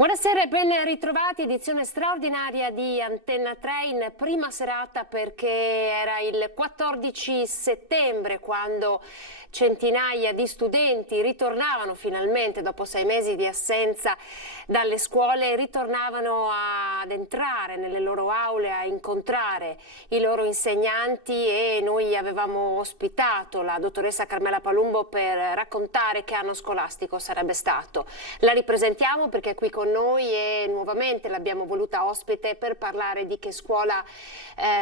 Buonasera e ben ritrovati, edizione straordinaria di Antenna 3 in prima serata perché era il 14 settembre quando centinaia di studenti ritornavano finalmente dopo 6 mesi di assenza dalle scuole, ritornavano ad entrare nelle loro aule, a incontrare i loro insegnanti e noi avevamo ospitato la dottoressa Carmela Palumbo per raccontare che anno scolastico sarebbe stato. La ripresentiamo perché è qui con noi e nuovamente l'abbiamo voluta ospite per parlare di che scuola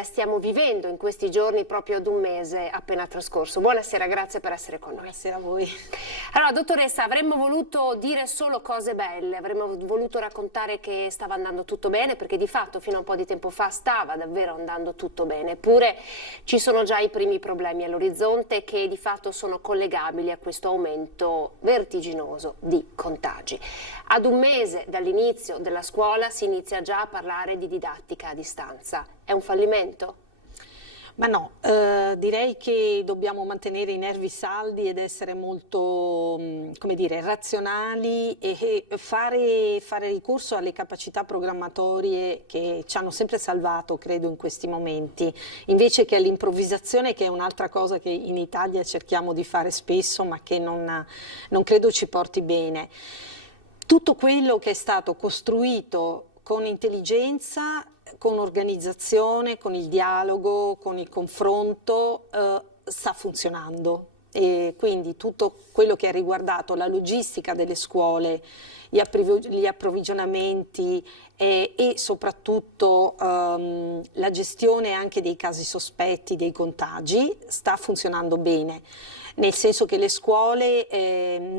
stiamo vivendo in questi giorni proprio ad un mese appena trascorso. Buonasera, grazie per essere con noi. Buonasera a voi. Allora dottoressa, avremmo voluto dire solo cose belle, avremmo voluto raccontare che stava andando tutto bene perché di fatto fino a un po' di tempo fa stava davvero andando tutto bene, eppure ci sono già i primi problemi all'orizzonte che di fatto sono collegabili a questo aumento vertiginoso di contagi. Ad un mese dall'inizio della scuola si inizia già a parlare di didattica a distanza. È un fallimento? Ma no, direi che dobbiamo mantenere i nervi saldi ed essere molto, come dire, razionali e fare ricorso alle capacità programmatorie che ci hanno sempre salvato, credo, in questi momenti, invece che all'improvvisazione, che è un'altra cosa che in Italia cerchiamo di fare spesso, ma che non credo ci porti bene. Tutto quello che è stato costruito con intelligenza, con organizzazione, con il dialogo, con il confronto, sta funzionando. E quindi tutto quello che ha riguardato la logistica delle scuole, gli approvvigionamenti e soprattutto la gestione anche dei casi sospetti, dei contagi, sta funzionando bene. Nel senso che le scuole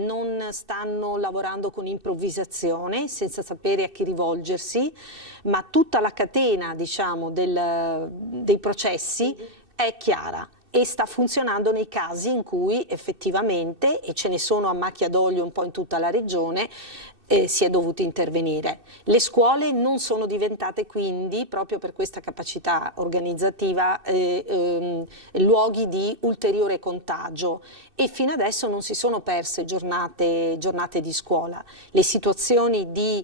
non stanno lavorando con improvvisazione, senza sapere a chi rivolgersi, ma tutta la catena, diciamo, dei processi è chiara e sta funzionando nei casi in cui effettivamente, e ce ne sono a macchia d'olio un po' in tutta la regione, si è dovuto intervenire. Le scuole non sono diventate quindi, proprio per questa capacità organizzativa, luoghi di ulteriore contagio e fino adesso non si sono perse giornate di scuola. Le situazioni di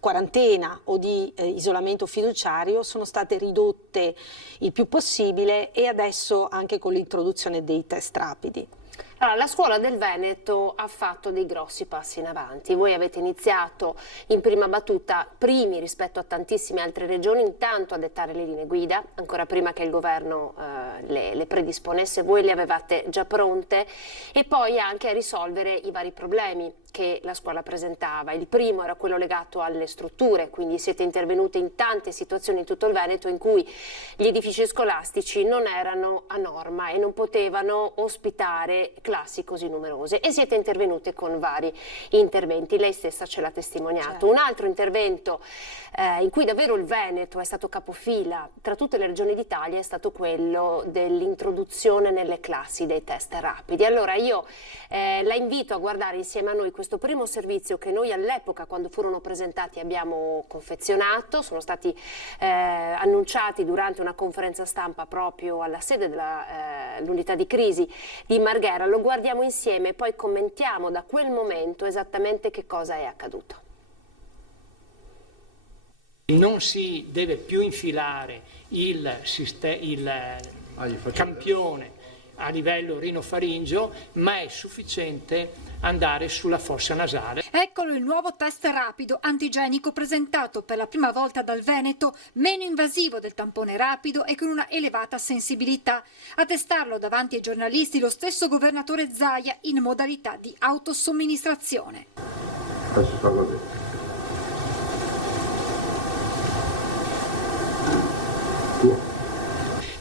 quarantena o di isolamento fiduciario sono state ridotte il più possibile e adesso anche con l'introduzione dei test rapidi. Allora, la scuola del Veneto ha fatto dei grossi passi in avanti. Voi avete iniziato in prima battuta, primi rispetto a tantissime altre regioni, intanto a dettare le linee guida, ancora prima che il governo le predisponesse, voi le avevate già pronte, e poi anche a risolvere i vari problemi che la scuola presentava. Il primo era quello legato alle strutture, quindi siete intervenuti in tante situazioni in tutto il Veneto in cui gli edifici scolastici non erano a norma e non potevano ospitare classi così numerose e siete intervenute con vari interventi, lei stessa ce l'ha testimoniato. Certo. Un altro intervento in cui davvero il Veneto è stato capofila tra tutte le regioni d'Italia è stato quello dell'introduzione nelle classi dei test rapidi. Allora io la invito a guardare insieme a noi questo primo servizio che noi all'epoca, quando furono presentati, abbiamo confezionato, sono stati annunciati durante una conferenza stampa proprio alla sede dell'unità di crisi di Marghera. Lo guardiamo insieme e poi commentiamo da quel momento esattamente che cosa è accaduto. Non si deve più infilare il campione a livello rinofaringeo, ma è sufficiente andare sulla fossa nasale. Eccolo il nuovo test rapido antigenico presentato per la prima volta dal Veneto, meno invasivo del tampone rapido e con una elevata sensibilità. A testarlo davanti ai giornalisti lo stesso governatore Zaia in modalità di autosomministrazione. Faccio farlo vedere.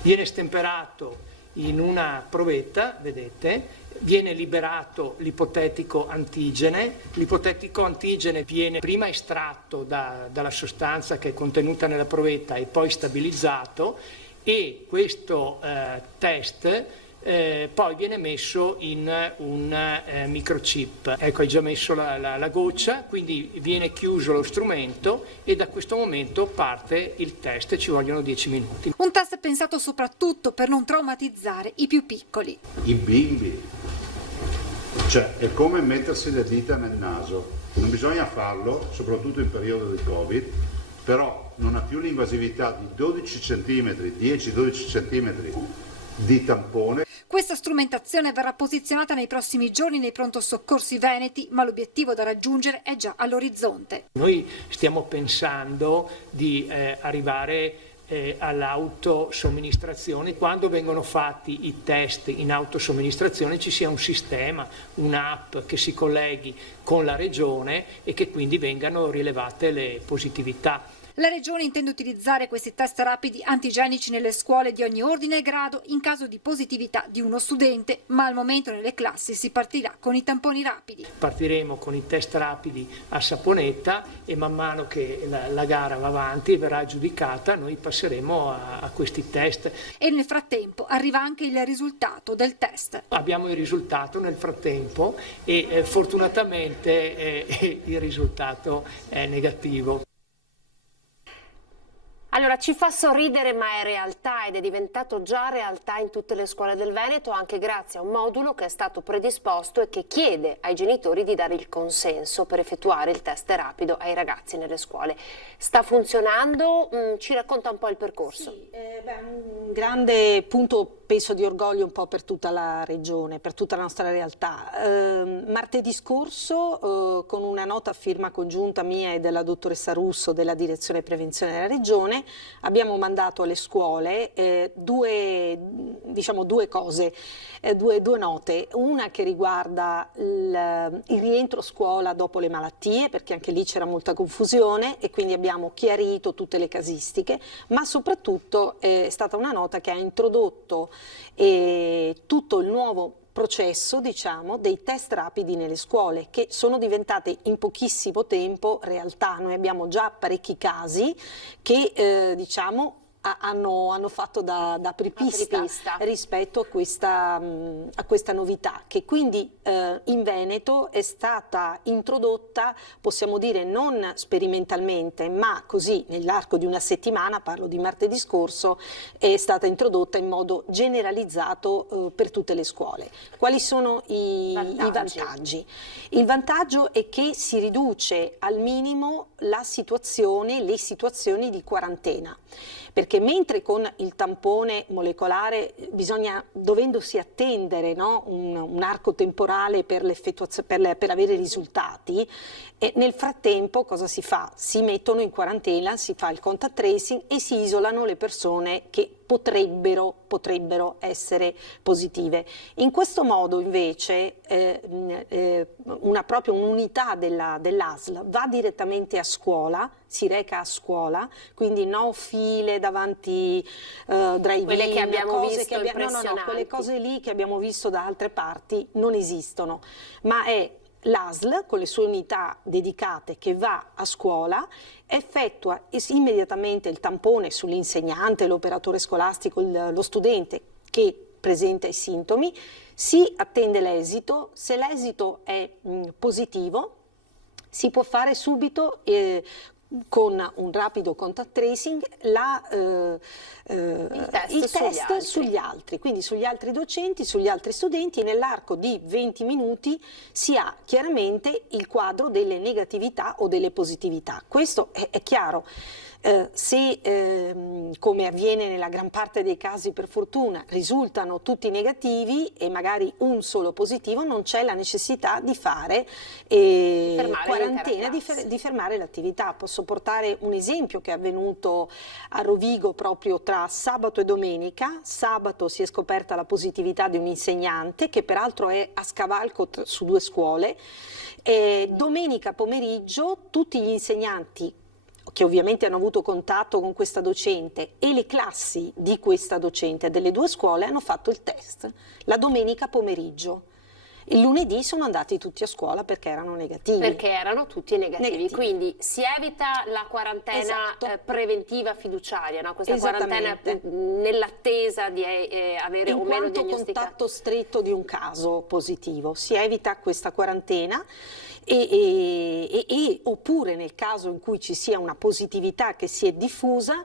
Viene stemperato in una provetta, vedete, viene liberato l'ipotetico antigene. L'ipotetico antigene viene prima estratto dalla sostanza che è contenuta nella provetta e poi stabilizzato, e questo test poi viene messo in un microchip. Ecco, hai già messo la goccia, quindi viene chiuso lo strumento e da questo momento parte il test, ci vogliono 10 minuti. Un test pensato soprattutto per non traumatizzare i più piccoli. I bimbi Cioè, è come mettersi le dita nel naso. Non bisogna farlo, soprattutto in periodo di Covid, però non ha più l'invasività di 12 cm, 10-12 cm di tampone. Questa strumentazione verrà posizionata nei prossimi giorni nei pronto soccorsi veneti, ma l'obiettivo da raggiungere è già all'orizzonte. Noi stiamo pensando di arrivare all'autosomministrazione. Quando vengono fatti i test in autosomministrazione ci sia un sistema, un'app che si colleghi con la regione e che quindi vengano rilevate le positività. La Regione intende utilizzare questi test rapidi antigenici nelle scuole di ogni ordine e grado in caso di positività di uno studente, ma al momento nelle classi si partirà con i tamponi rapidi. Partiremo con i test rapidi a Saponetta e man mano che la gara va avanti e verrà giudicata noi passeremo a questi test. E nel frattempo arriva anche il risultato del test. Abbiamo il risultato nel frattempo e fortunatamente il risultato è negativo. Allora, ci fa sorridere, ma è realtà ed è diventato già realtà in tutte le scuole del Veneto, anche grazie a un modulo che è stato predisposto e che chiede ai genitori di dare il consenso per effettuare il test rapido ai ragazzi nelle scuole. Sta funzionando? Ci racconta un po' il percorso? Sì, un grande punto, penso, di orgoglio un po' per tutta la regione, per tutta la nostra realtà. Martedì scorso, con una nota a firma congiunta mia e della dottoressa Russo della direzione prevenzione della regione, abbiamo mandato alle scuole due cose, due note, una che riguarda il rientro a scuola dopo le malattie, perché anche lì c'era molta confusione e quindi abbiamo chiarito tutte le casistiche, ma soprattutto è stata una nota che ha introdotto tutto il nuovo processo, diciamo, dei test rapidi nelle scuole, che sono diventate in pochissimo tempo realtà. Noi abbiamo già parecchi casi che diciamo hanno fatto da apripista rispetto a questa novità, che quindi in Veneto è stata introdotta, possiamo dire non sperimentalmente, ma così nell'arco di una settimana, parlo di martedì scorso, è stata introdotta in modo generalizzato per tutte le scuole. Quali sono i vantaggi? Il vantaggio è che si riduce al minimo le situazioni di quarantena, perché mentre con il tampone molecolare dovendosi attendere, no, un arco temporale per avere i risultati, e nel frattempo cosa si fa? Si mettono in quarantena, si fa il contact tracing e si isolano le persone che potrebbero essere positive. In questo modo invece proprio un'unità dell'ASL va direttamente a scuola, si reca a scuola, quindi no file davanti drive-in, quelle che abbiamo visto no, quelle cose lì che abbiamo visto da altre parti non esistono, ma è l'ASL con le sue unità dedicate che va a scuola, effettua immediatamente il tampone sull'insegnante, l'operatore scolastico, lo studente che presenta i sintomi, si attende l'esito, se l'esito è positivo si può fare subito con un rapido contact tracing il test sugli altri, quindi sugli altri docenti, sugli altri studenti, e nell'arco di 20 minuti si ha chiaramente il quadro delle negatività o delle positività. Questo è chiaro. Se, come avviene nella gran parte dei casi per fortuna, risultano tutti negativi e magari un solo positivo, non c'è la necessità di fare quarantena, di fermare l'attività. Posso portare un esempio che è avvenuto a Rovigo proprio tra sabato e domenica. Sabato si è scoperta la positività di un insegnante che peraltro è a scavalco su 2 scuole. Domenica pomeriggio tutti gli insegnanti che ovviamente hanno avuto contatto con questa docente e le classi di questa docente delle 2 scuole hanno fatto il test la domenica pomeriggio. Il lunedì sono andati tutti a scuola perché erano negativi. Perché erano tutti negativi. Quindi si evita la quarantena preventiva fiduciaria, no? Questa quarantena nell'attesa di avere o meno diagnosticato. Contatto stretto di un caso positivo. Si evita questa quarantena oppure nel caso in cui ci sia una positività che si è diffusa,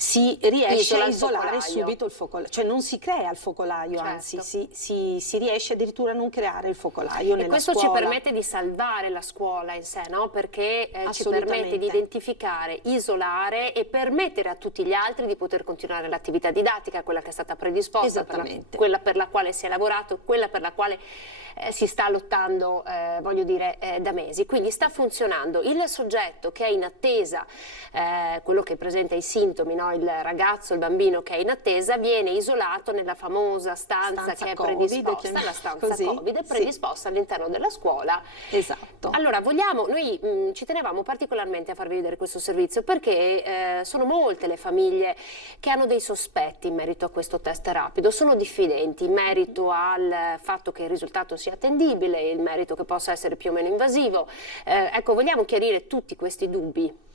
si riesce Isola a il isolare focolaio. subito il focolaio, cioè non si crea il focolaio, Certo. anzi si riesce addirittura a non creare il focolaio E nella questo scuola. ci permette di salvare la scuola in sé, no? Perché ci permette Assolutamente. di identificare, isolare e permettere a tutti gli altri di poter continuare l'attività didattica, quella che è stata predisposta, Esattamente. quella per la quale si è lavorato, quella per la quale si sta lottando, voglio dire, da mesi. Quindi sta funzionando. Il soggetto che è in attesa, quello che presenta i sintomi, no? Il ragazzo, il bambino che è in attesa, viene isolato nella famosa stanza che è Covid, predisposta, chiamiamola la stanza così, Covid, è sì. predisposta all'interno della scuola. Esatto. Allora, noi ci tenevamo particolarmente a farvi vedere questo servizio perché sono molte le famiglie che hanno dei sospetti in merito a questo test rapido, sono diffidenti in merito al fatto che il risultato sia attendibile, il merito che possa essere più o meno invasivo. Ecco, vogliamo chiarire tutti questi dubbi.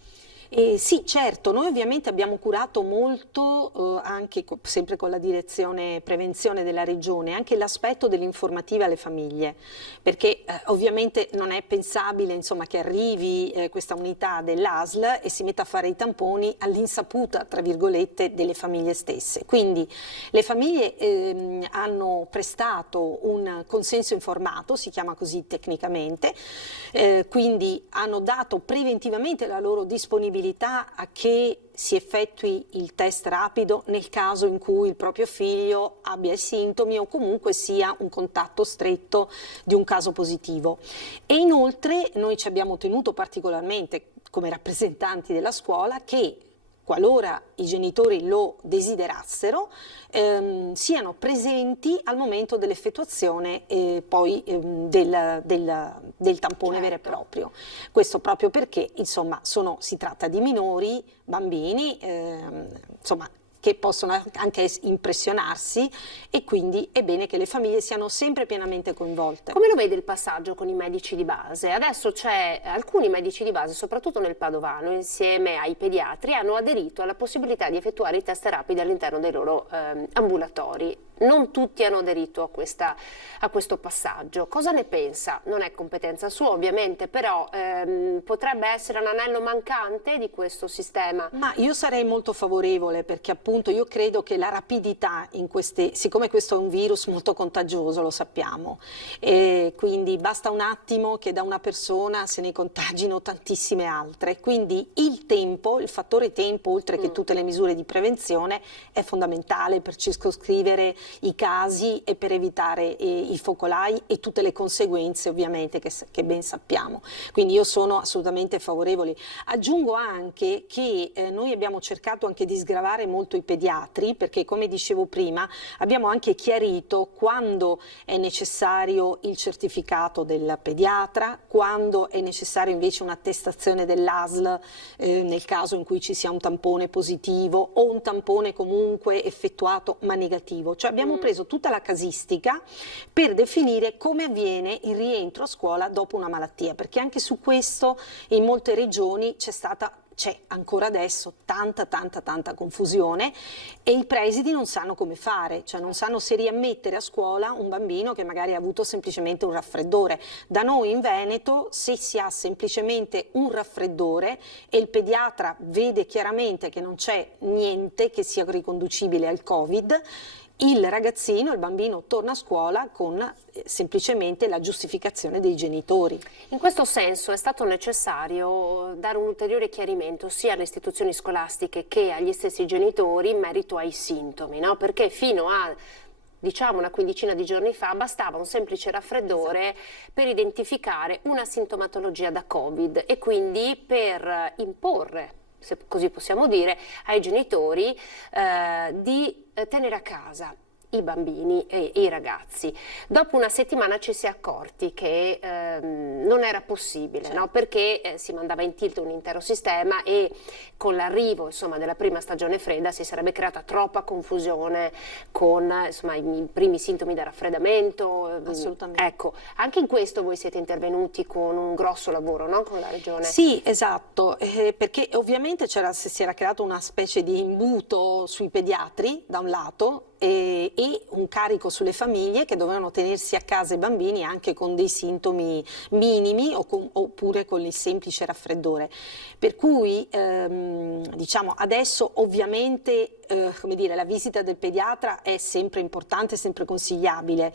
Sì, certo, noi ovviamente abbiamo curato molto, anche sempre con la direzione prevenzione della Regione, anche l'aspetto dell'informativa alle famiglie, perché ovviamente non è pensabile, insomma, che arrivi questa unità dell'ASL e si metta a fare i tamponi all'insaputa, tra virgolette, delle famiglie stesse. Quindi le famiglie hanno prestato un consenso informato, si chiama così tecnicamente, quindi hanno dato preventivamente la loro disponibilità a che si effettui il test rapido nel caso in cui il proprio figlio abbia i sintomi o comunque sia un contatto stretto di un caso positivo. E inoltre noi ci abbiamo tenuto particolarmente come rappresentanti della scuola che qualora i genitori lo desiderassero, siano presenti al momento dell'effettuazione poi del tampone vero e proprio. Questo proprio perché insomma si tratta di minori, bambini, insomma, che possono anche impressionarsi e quindi è bene che le famiglie siano sempre pienamente coinvolte. Come lo vede il passaggio con i medici di base? Adesso alcuni medici di base, soprattutto nel Padovano, insieme ai pediatri, hanno aderito alla possibilità di effettuare i test rapidi all'interno dei loro ambulatori. Non tutti hanno aderito a questo passaggio. Cosa ne pensa? Non è competenza sua ovviamente, però potrebbe essere un anello mancante di questo sistema? Ma io sarei molto favorevole perché appunto io credo che la rapidità siccome questo è un virus molto contagioso, lo sappiamo, quindi basta un attimo che da una persona se ne contagino tantissime altre, quindi il fattore tempo, oltre che tutte le misure di prevenzione, è fondamentale per circoscrivere i casi e per evitare i focolai e tutte le conseguenze ovviamente che ben sappiamo. Quindi io sono assolutamente favorevole. Aggiungo anche che noi abbiamo cercato anche di sgravare molto i pediatri perché, come dicevo prima, abbiamo anche chiarito quando è necessario il certificato del pediatra, quando è necessario invece un'attestazione dell'ASL nel caso in cui ci sia un tampone positivo o un tampone comunque effettuato ma negativo. Cioè abbiamo preso tutta la casistica per definire come avviene il rientro a scuola dopo una malattia, perché anche su questo in molte regioni c'è ancora adesso tanta confusione e i presidi non sanno come fare, cioè non sanno se riammettere a scuola un bambino che magari ha avuto semplicemente un raffreddore. Da noi in Veneto, se si ha semplicemente un raffreddore e il pediatra vede chiaramente che non c'è niente che sia riconducibile al Covid, il bambino torna a scuola con semplicemente la giustificazione dei genitori. In questo senso è stato necessario dare un ulteriore chiarimento sia alle istituzioni scolastiche che agli stessi genitori in merito ai sintomi, no? Perché fino a una quindicina di giorni fa bastava un semplice raffreddore per identificare una sintomatologia da Covid e quindi per imporre, se così possiamo dire, ai genitori di tenere a casa i bambini e i ragazzi. Dopo una settimana ci si è accorti che non era possibile, no? Perché si mandava in tilt un intero sistema e con l'arrivo della prima stagione fredda si sarebbe creata troppa confusione con i primi sintomi da raffreddamento. Assolutamente. Ecco, anche in questo voi siete intervenuti con un grosso lavoro, no? Con la Regione. Sì, esatto, perché ovviamente si era creato una specie di imbuto sui pediatri da un lato e e un carico sulle famiglie che dovevano tenersi a casa i bambini anche con dei sintomi minimi oppure con il semplice raffreddore. Per cui diciamo adesso ovviamente come dire, la visita del pediatra è sempre importante, sempre consigliabile,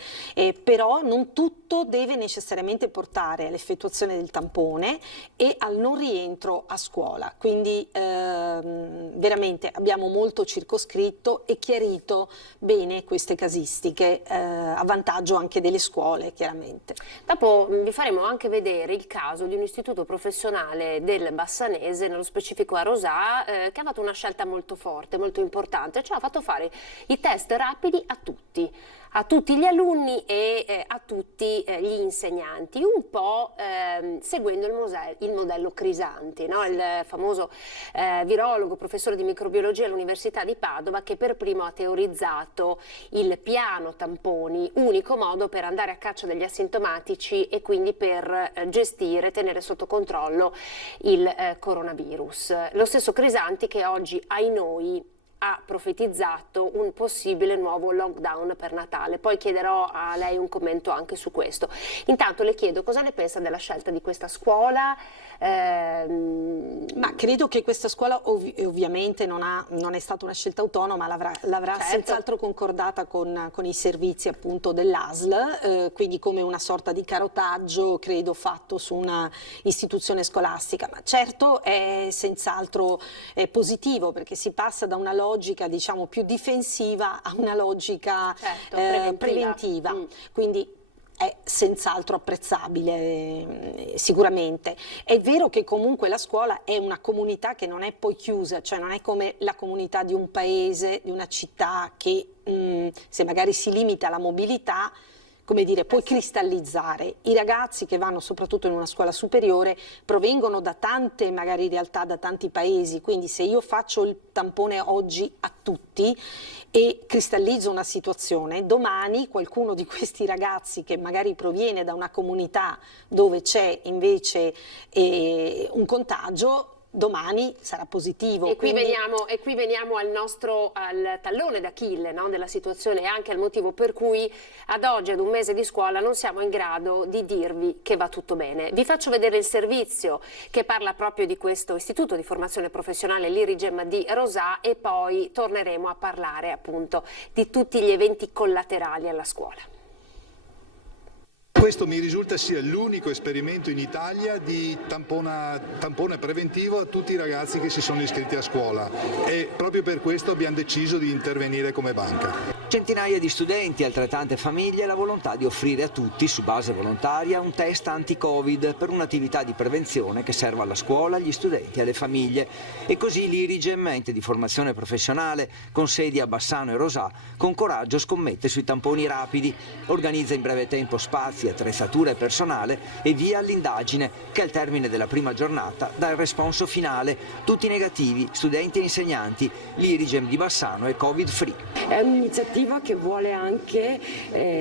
però non tutto deve necessariamente portare all'effettuazione del tampone e al non rientro a scuola, quindi veramente abbiamo molto circoscritto e chiarito bene queste casistiche a vantaggio anche delle scuole, chiaramente. Dopo vi faremo anche vedere il caso di un istituto professionale del Bassanese, nello specifico a Rosà, che ha fatto una scelta molto forte, molto importante, cioè ha fatto fare i test rapidi a tutti gli alunni e a tutti gli insegnanti, un po' seguendo il modello Crisanti, no? Il famoso virologo, professore di microbiologia all'Università di Padova, che per primo ha teorizzato il piano tamponi, unico modo per andare a caccia degli asintomatici e quindi per gestire, tenere sotto controllo il coronavirus. Lo stesso Crisanti che oggi, ai noi, ha profetizzato un possibile nuovo lockdown per Natale. Poi chiederò a lei un commento anche su questo. Intanto le chiedo cosa ne pensa della scelta di questa scuola. Ma credo che questa scuola ovviamente non è stata una scelta autonoma, l'avrà certo, senz'altro concordata con i servizi appunto dell'ASL, quindi come una sorta di carotaggio credo fatto su una istituzione scolastica, ma certo è senz'altro positivo perché si passa da una logica diciamo più difensiva a una logica certo, preventiva. Quindi è senz'altro apprezzabile, sicuramente. È vero che comunque la scuola è una comunità che non è poi chiusa, cioè non è come la comunità di un paese, di una città che se magari si limita alla mobilità, come dire, puoi cristallizzare. I ragazzi che vanno soprattutto in una scuola superiore provengono da tante magari realtà, da tanti paesi, quindi se io faccio il tampone oggi a tutti e cristallizzo una situazione, domani qualcuno di questi ragazzi che magari proviene da una comunità dove c'è invece un contagio, domani sarà positivo. E qui veniamo al tallone d'Achille, no, della situazione e anche al motivo per cui ad oggi, ad un mese di scuola, non siamo in grado di dirvi che va tutto bene. Vi faccio vedere il servizio che parla proprio di questo istituto di formazione professionale, l'Irigem di Rosà, e poi torneremo a parlare appunto di tutti gli eventi collaterali alla scuola. Questo mi risulta sia l'unico esperimento in Italia di tampone preventivo a tutti i ragazzi che si sono iscritti a scuola e proprio per questo abbiamo deciso di intervenire come banca. Centinaia di studenti e altrettante famiglie la volontà di offrire a tutti, su base volontaria, un test anti-Covid per un'attività di prevenzione che serva alla scuola, agli studenti e alle famiglie. E così l'Irigem, ente di formazione professionale con sedi a Bassano e Rosà, con coraggio scommette sui tamponi rapidi, organizza in breve tempo spazi, attrezzatura e personale e via all'indagine che al termine della prima giornata dà il responso finale. Tutti negativi, studenti e insegnanti, l'Irigem di Bassano è Covid free. È un'iniziativa che vuole anche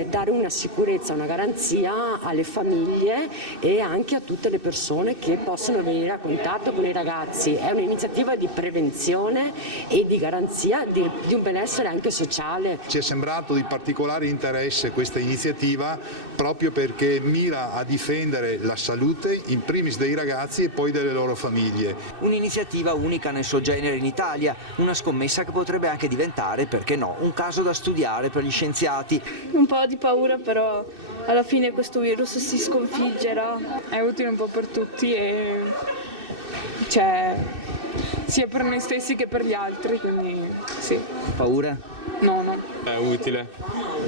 dare una sicurezza, una garanzia alle famiglie e anche a tutte le persone che possono venire a contatto con i ragazzi. È un'iniziativa di prevenzione e di garanzia di un benessere anche sociale. Ci è sembrato di particolare interesse questa iniziativa proprio perché mira a difendere la salute in primis dei ragazzi e poi delle loro famiglie. Un'iniziativa unica nel suo genere in Italia, una scommessa che potrebbe anche diventare, perché no, un caso da studiare per gli scienziati. Un po' di paura, però alla fine questo virus si sconfiggerà. È utile un po' per tutti e sia per noi stessi che per gli altri, quindi sì. Paura? No. È utile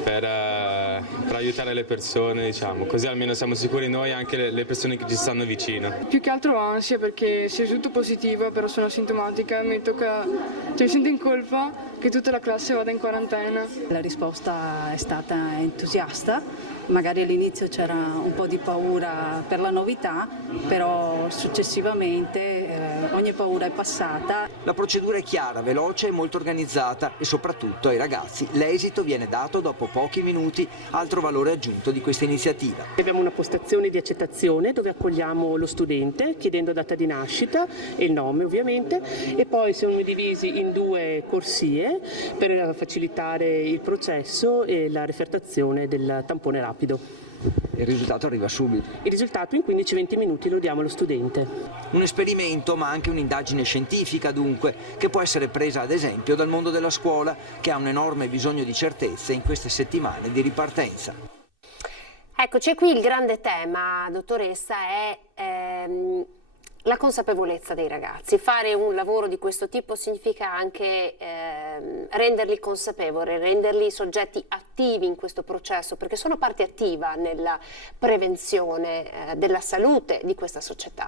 per aiutare le persone, diciamo, così almeno siamo sicuri noi e anche le persone che ci stanno vicino. Più che altro ansia perché se risulto positiva però sono asintomatica, mi sento in colpa che tutta la classe vada in quarantena. La risposta è stata entusiasta, magari all'inizio c'era un po' di paura per la novità, però successivamente ogni paura è passata. La procedura è chiara, veloce e molto organizzata e soprattutto ai ragazzi l'esito viene dato dopo pochi minuti, altro valore aggiunto di questa iniziativa. Abbiamo una postazione di accettazione dove accogliamo lo studente chiedendo data di nascita e il nome ovviamente, e poi siamo divisi in 2 corsie per facilitare il processo e la refertazione del tampone rapido. Il risultato arriva subito. Il risultato in 15-20 minuti lo diamo allo studente. Un esperimento ma anche un'indagine scientifica dunque, che può essere presa ad esempio dal mondo della scuola, che ha un enorme bisogno di certezze in queste settimane di ripartenza. Eccoci qui, il grande tema, dottoressa, è la consapevolezza dei ragazzi. Fare un lavoro di questo tipo significa anche renderli consapevoli, renderli soggetti attivi in questo processo, perché sono parte attiva nella prevenzione della salute di questa società.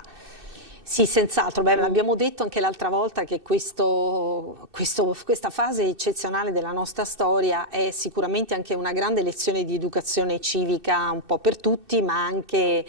Sì, senz'altro. Beh, abbiamo detto anche l'altra volta che questa fase eccezionale della nostra storia è sicuramente anche una grande lezione di educazione civica un po' per tutti, ma anche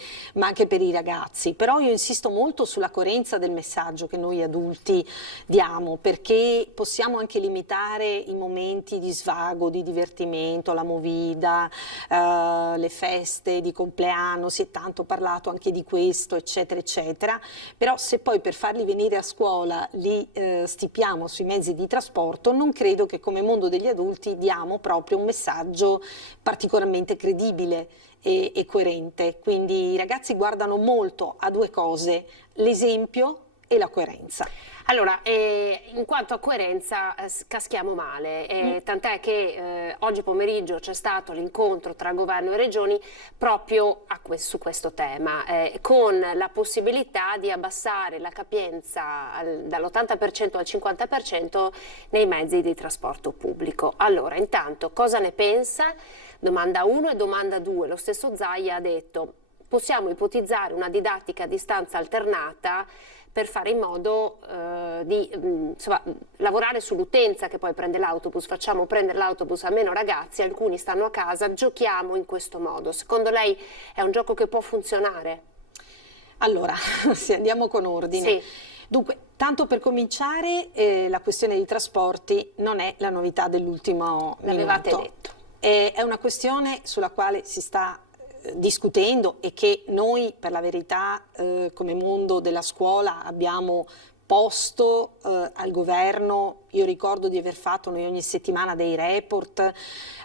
per i ragazzi. Però io insisto molto sulla coerenza del messaggio che noi adulti diamo, perché possiamo anche limitare i momenti di svago, di divertimento, la movida, le feste di compleanno, si è tanto parlato anche di questo, eccetera, eccetera. Però se poi per farli venire a scuola li stipiamo sui mezzi di trasporto, non credo che come mondo degli adulti diamo proprio un messaggio particolarmente credibile e coerente. Quindi i ragazzi guardano molto a 2 cose, l'esempio e la coerenza. Allora, in quanto a coerenza caschiamo male, tant'è che oggi pomeriggio c'è stato l'incontro tra governo e regioni proprio su questo tema, con la possibilità di abbassare la capienza dall'80% al 50% nei mezzi di trasporto pubblico. Allora, intanto, cosa ne pensa? Domanda 1 e domanda 2. Lo stesso Zaia ha detto: possiamo ipotizzare una didattica a distanza alternata per fare in modo di lavorare sull'utenza che poi prende l'autobus, facciamo prendere l'autobus a meno ragazzi, alcuni stanno a casa, giochiamo in questo modo. Secondo lei è un gioco che può funzionare? Allora, se andiamo con ordine. Sì. Dunque, tanto per cominciare, la questione dei trasporti non è la novità dell'ultimo minuto. L'avevate detto. È una questione sulla quale si sta discutendo e che noi per la verità come mondo della scuola abbiamo posto al governo. Io ricordo di aver fatto noi ogni settimana dei report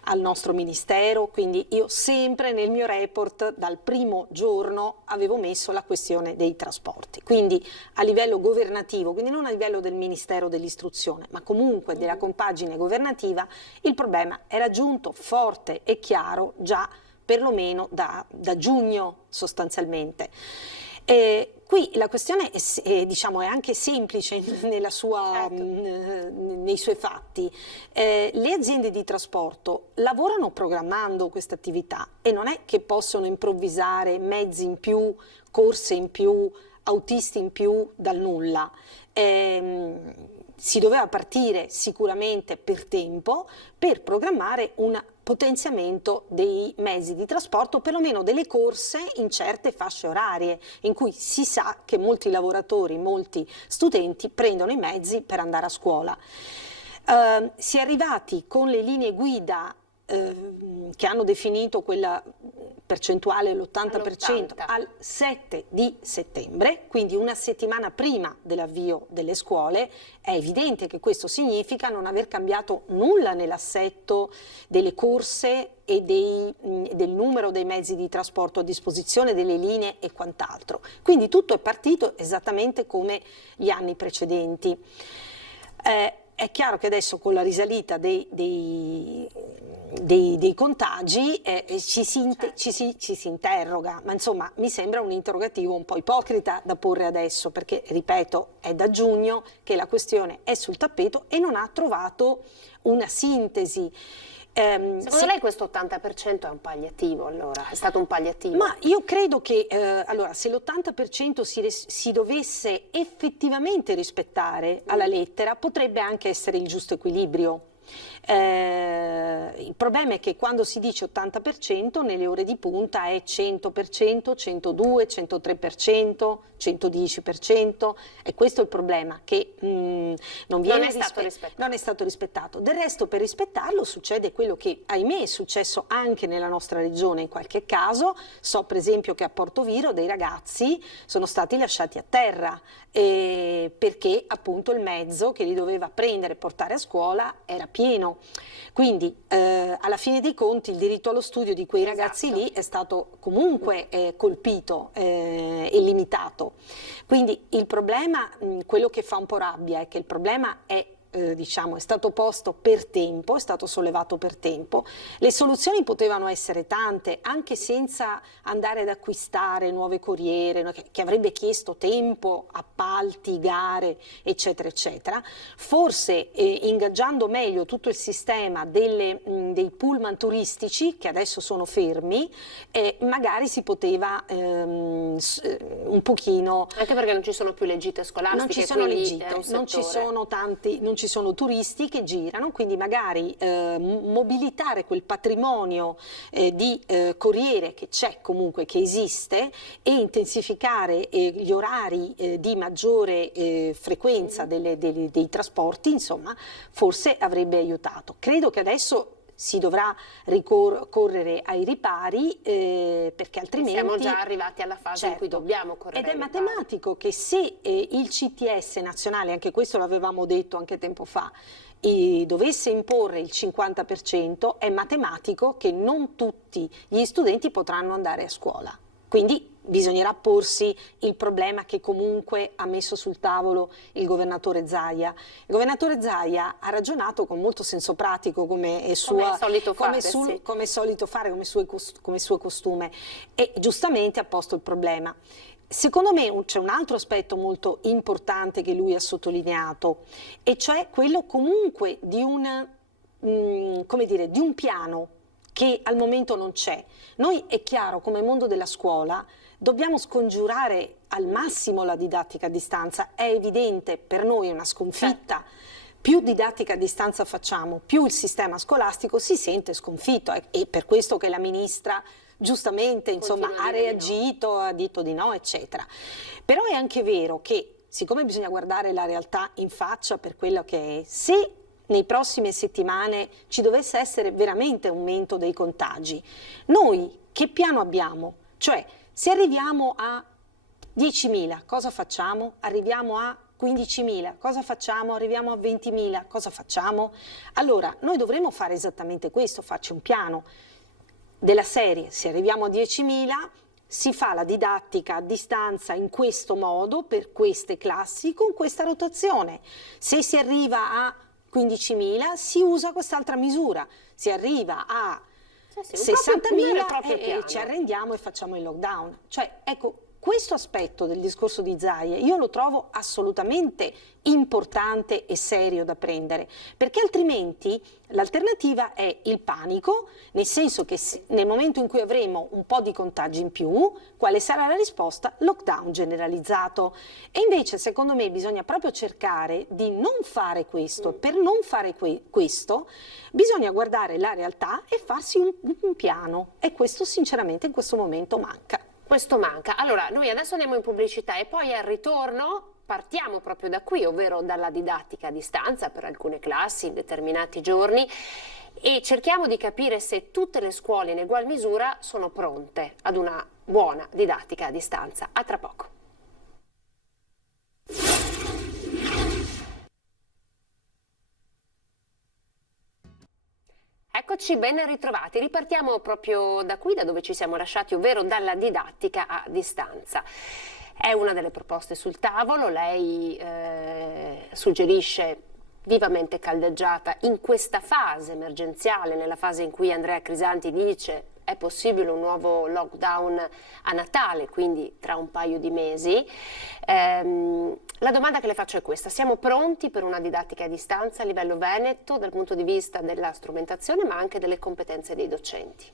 al nostro ministero, quindi io sempre nel mio report dal primo giorno avevo messo la questione dei trasporti, quindi a livello governativo, quindi non a livello del Ministero dell'Istruzione, ma comunque della compagine governativa, il problema era giunto forte e chiaro già perlomeno da giugno sostanzialmente. Qui la questione è anche semplice nella sua, nei suoi fatti. Le aziende di trasporto lavorano programmando questa attività e non è che possono improvvisare mezzi in più, corse in più, autisti in più dal nulla. Si doveva partire sicuramente per tempo per programmare un potenziamento dei mezzi di trasporto, perlomeno delle corse in certe fasce orarie, in cui si sa che molti lavoratori, molti studenti prendono i mezzi per andare a scuola. Si è arrivati con le linee guida che hanno definito quella percentuale all'80% al 7 di settembre, quindi una settimana prima dell'avvio delle scuole. È evidente che questo significa non aver cambiato nulla nell'assetto delle corse e del numero dei mezzi di trasporto a disposizione, delle linee e quant'altro. Quindi tutto è partito esattamente come gli anni precedenti. È chiaro che adesso con la risalita dei contagi ci si interroga, ma insomma mi sembra un interrogativo un po' ipocrita da porre adesso, perché ripeto, è da giugno che la questione è sul tappeto e non ha trovato una sintesi. Secondo lei questo 80% è un palliativo, allora? È stato un palliativo? Ma io credo che allora, se l'80% si dovesse effettivamente rispettare alla lettera, potrebbe anche essere il giusto equilibrio. Il problema è che quando si dice 80% nelle ore di punta è 100%, 102%, 103%, 110%, e questo è il problema, che non è stato rispettato. Del resto, per rispettarlo succede quello che ahimè è successo anche nella nostra regione in qualche caso. So per esempio che a Portoviro dei ragazzi sono stati lasciati a terra perché appunto il mezzo che li doveva prendere e portare a scuola era pieno. Quindi alla fine dei conti il diritto allo studio di quei ragazzi lì è stato comunque colpito e limitato. Quindi il problema, quello che fa un po' rabbia, è che il problema è diciamo, è stato posto per tempo, è stato sollevato per tempo. Le soluzioni potevano essere tante, anche senza andare ad acquistare nuove corriere, che avrebbe chiesto tempo, appalti, gare, eccetera, eccetera. Forse ingaggiando meglio tutto il sistema dei pullman turistici, che adesso sono fermi, magari si poteva un pochino... Anche perché non ci sono più le gite scolastiche. Non ci sono le gite, non ci sono turisti che girano, quindi magari mobilitare quel patrimonio di corriere che c'è comunque, che esiste, e intensificare gli orari di maggiore frequenza dei trasporti, insomma, forse avrebbe aiutato. Credo che adesso si dovrà ricorrere ai ripari perché altrimenti... Siamo già arrivati alla fase in cui dobbiamo correre. Ed è matematico che se il CTS nazionale, anche questo l'avevamo detto anche tempo fa, dovesse imporre il 50%, è matematico che non tutti gli studenti potranno andare a scuola. Quindi bisognerà porsi il problema che comunque ha messo sul tavolo il governatore Zaia. Il governatore Zaia ha ragionato con molto senso pratico, come è suo costume, e giustamente ha posto il problema. Secondo me c'è un altro aspetto molto importante che lui ha sottolineato, e cioè quello comunque di di un piano che al momento non c'è. Noi, è chiaro, come mondo della scuola dobbiamo scongiurare al massimo la didattica a distanza. È evidente, per noi è una sconfitta. Più didattica a distanza facciamo, più il sistema scolastico si sente sconfitto, e per questo che la ministra giustamente, insomma, ha reagito, ha detto di no, eccetera. Però è anche vero che, siccome bisogna guardare la realtà in faccia per quello che è, se nei prossime settimane ci dovesse essere veramente aumento dei contagi, noi che piano abbiamo? Cioè, se arriviamo a 10.000, cosa facciamo? Arriviamo a 15.000, cosa facciamo? Arriviamo a 20.000, cosa facciamo? Allora, noi dovremo fare esattamente questo, farci un piano della serie. Se arriviamo a 10.000, si fa la didattica a distanza in questo modo, per queste classi, con questa rotazione. Se si arriva a 15.000, si usa quest'altra misura. Si arriva a 60.000 ci arrendiamo e facciamo il lockdown. Cioè, ecco, questo aspetto del discorso di Zaia io lo trovo assolutamente importante e serio da prendere, perché altrimenti l'alternativa è il panico, nel senso che nel momento in cui avremo un po' di contagi in più, quale sarà la risposta? Lockdown generalizzato. E invece secondo me bisogna proprio cercare di non fare questo. Per non fare questo bisogna guardare la realtà e farsi un piano, e questo sinceramente in questo momento manca. Questo manca. Allora, noi adesso andiamo in pubblicità e poi al ritorno partiamo proprio da qui, ovvero dalla didattica a distanza per alcune classi in determinati giorni, e cerchiamo di capire se tutte le scuole in egual misura sono pronte ad una buona didattica a distanza. A tra poco. Eccoci, ben ritrovati. Ripartiamo proprio da qui, da dove ci siamo lasciati, ovvero dalla didattica a distanza. È una delle proposte sul tavolo, lei suggerisce, vivamente caldeggiata, in questa fase emergenziale, nella fase in cui Andrea Crisanti dice è possibile un nuovo lockdown a Natale, quindi tra un paio di mesi. La domanda che le faccio è questa: siamo pronti per una didattica a distanza a livello veneto dal punto di vista della strumentazione ma anche delle competenze dei docenti?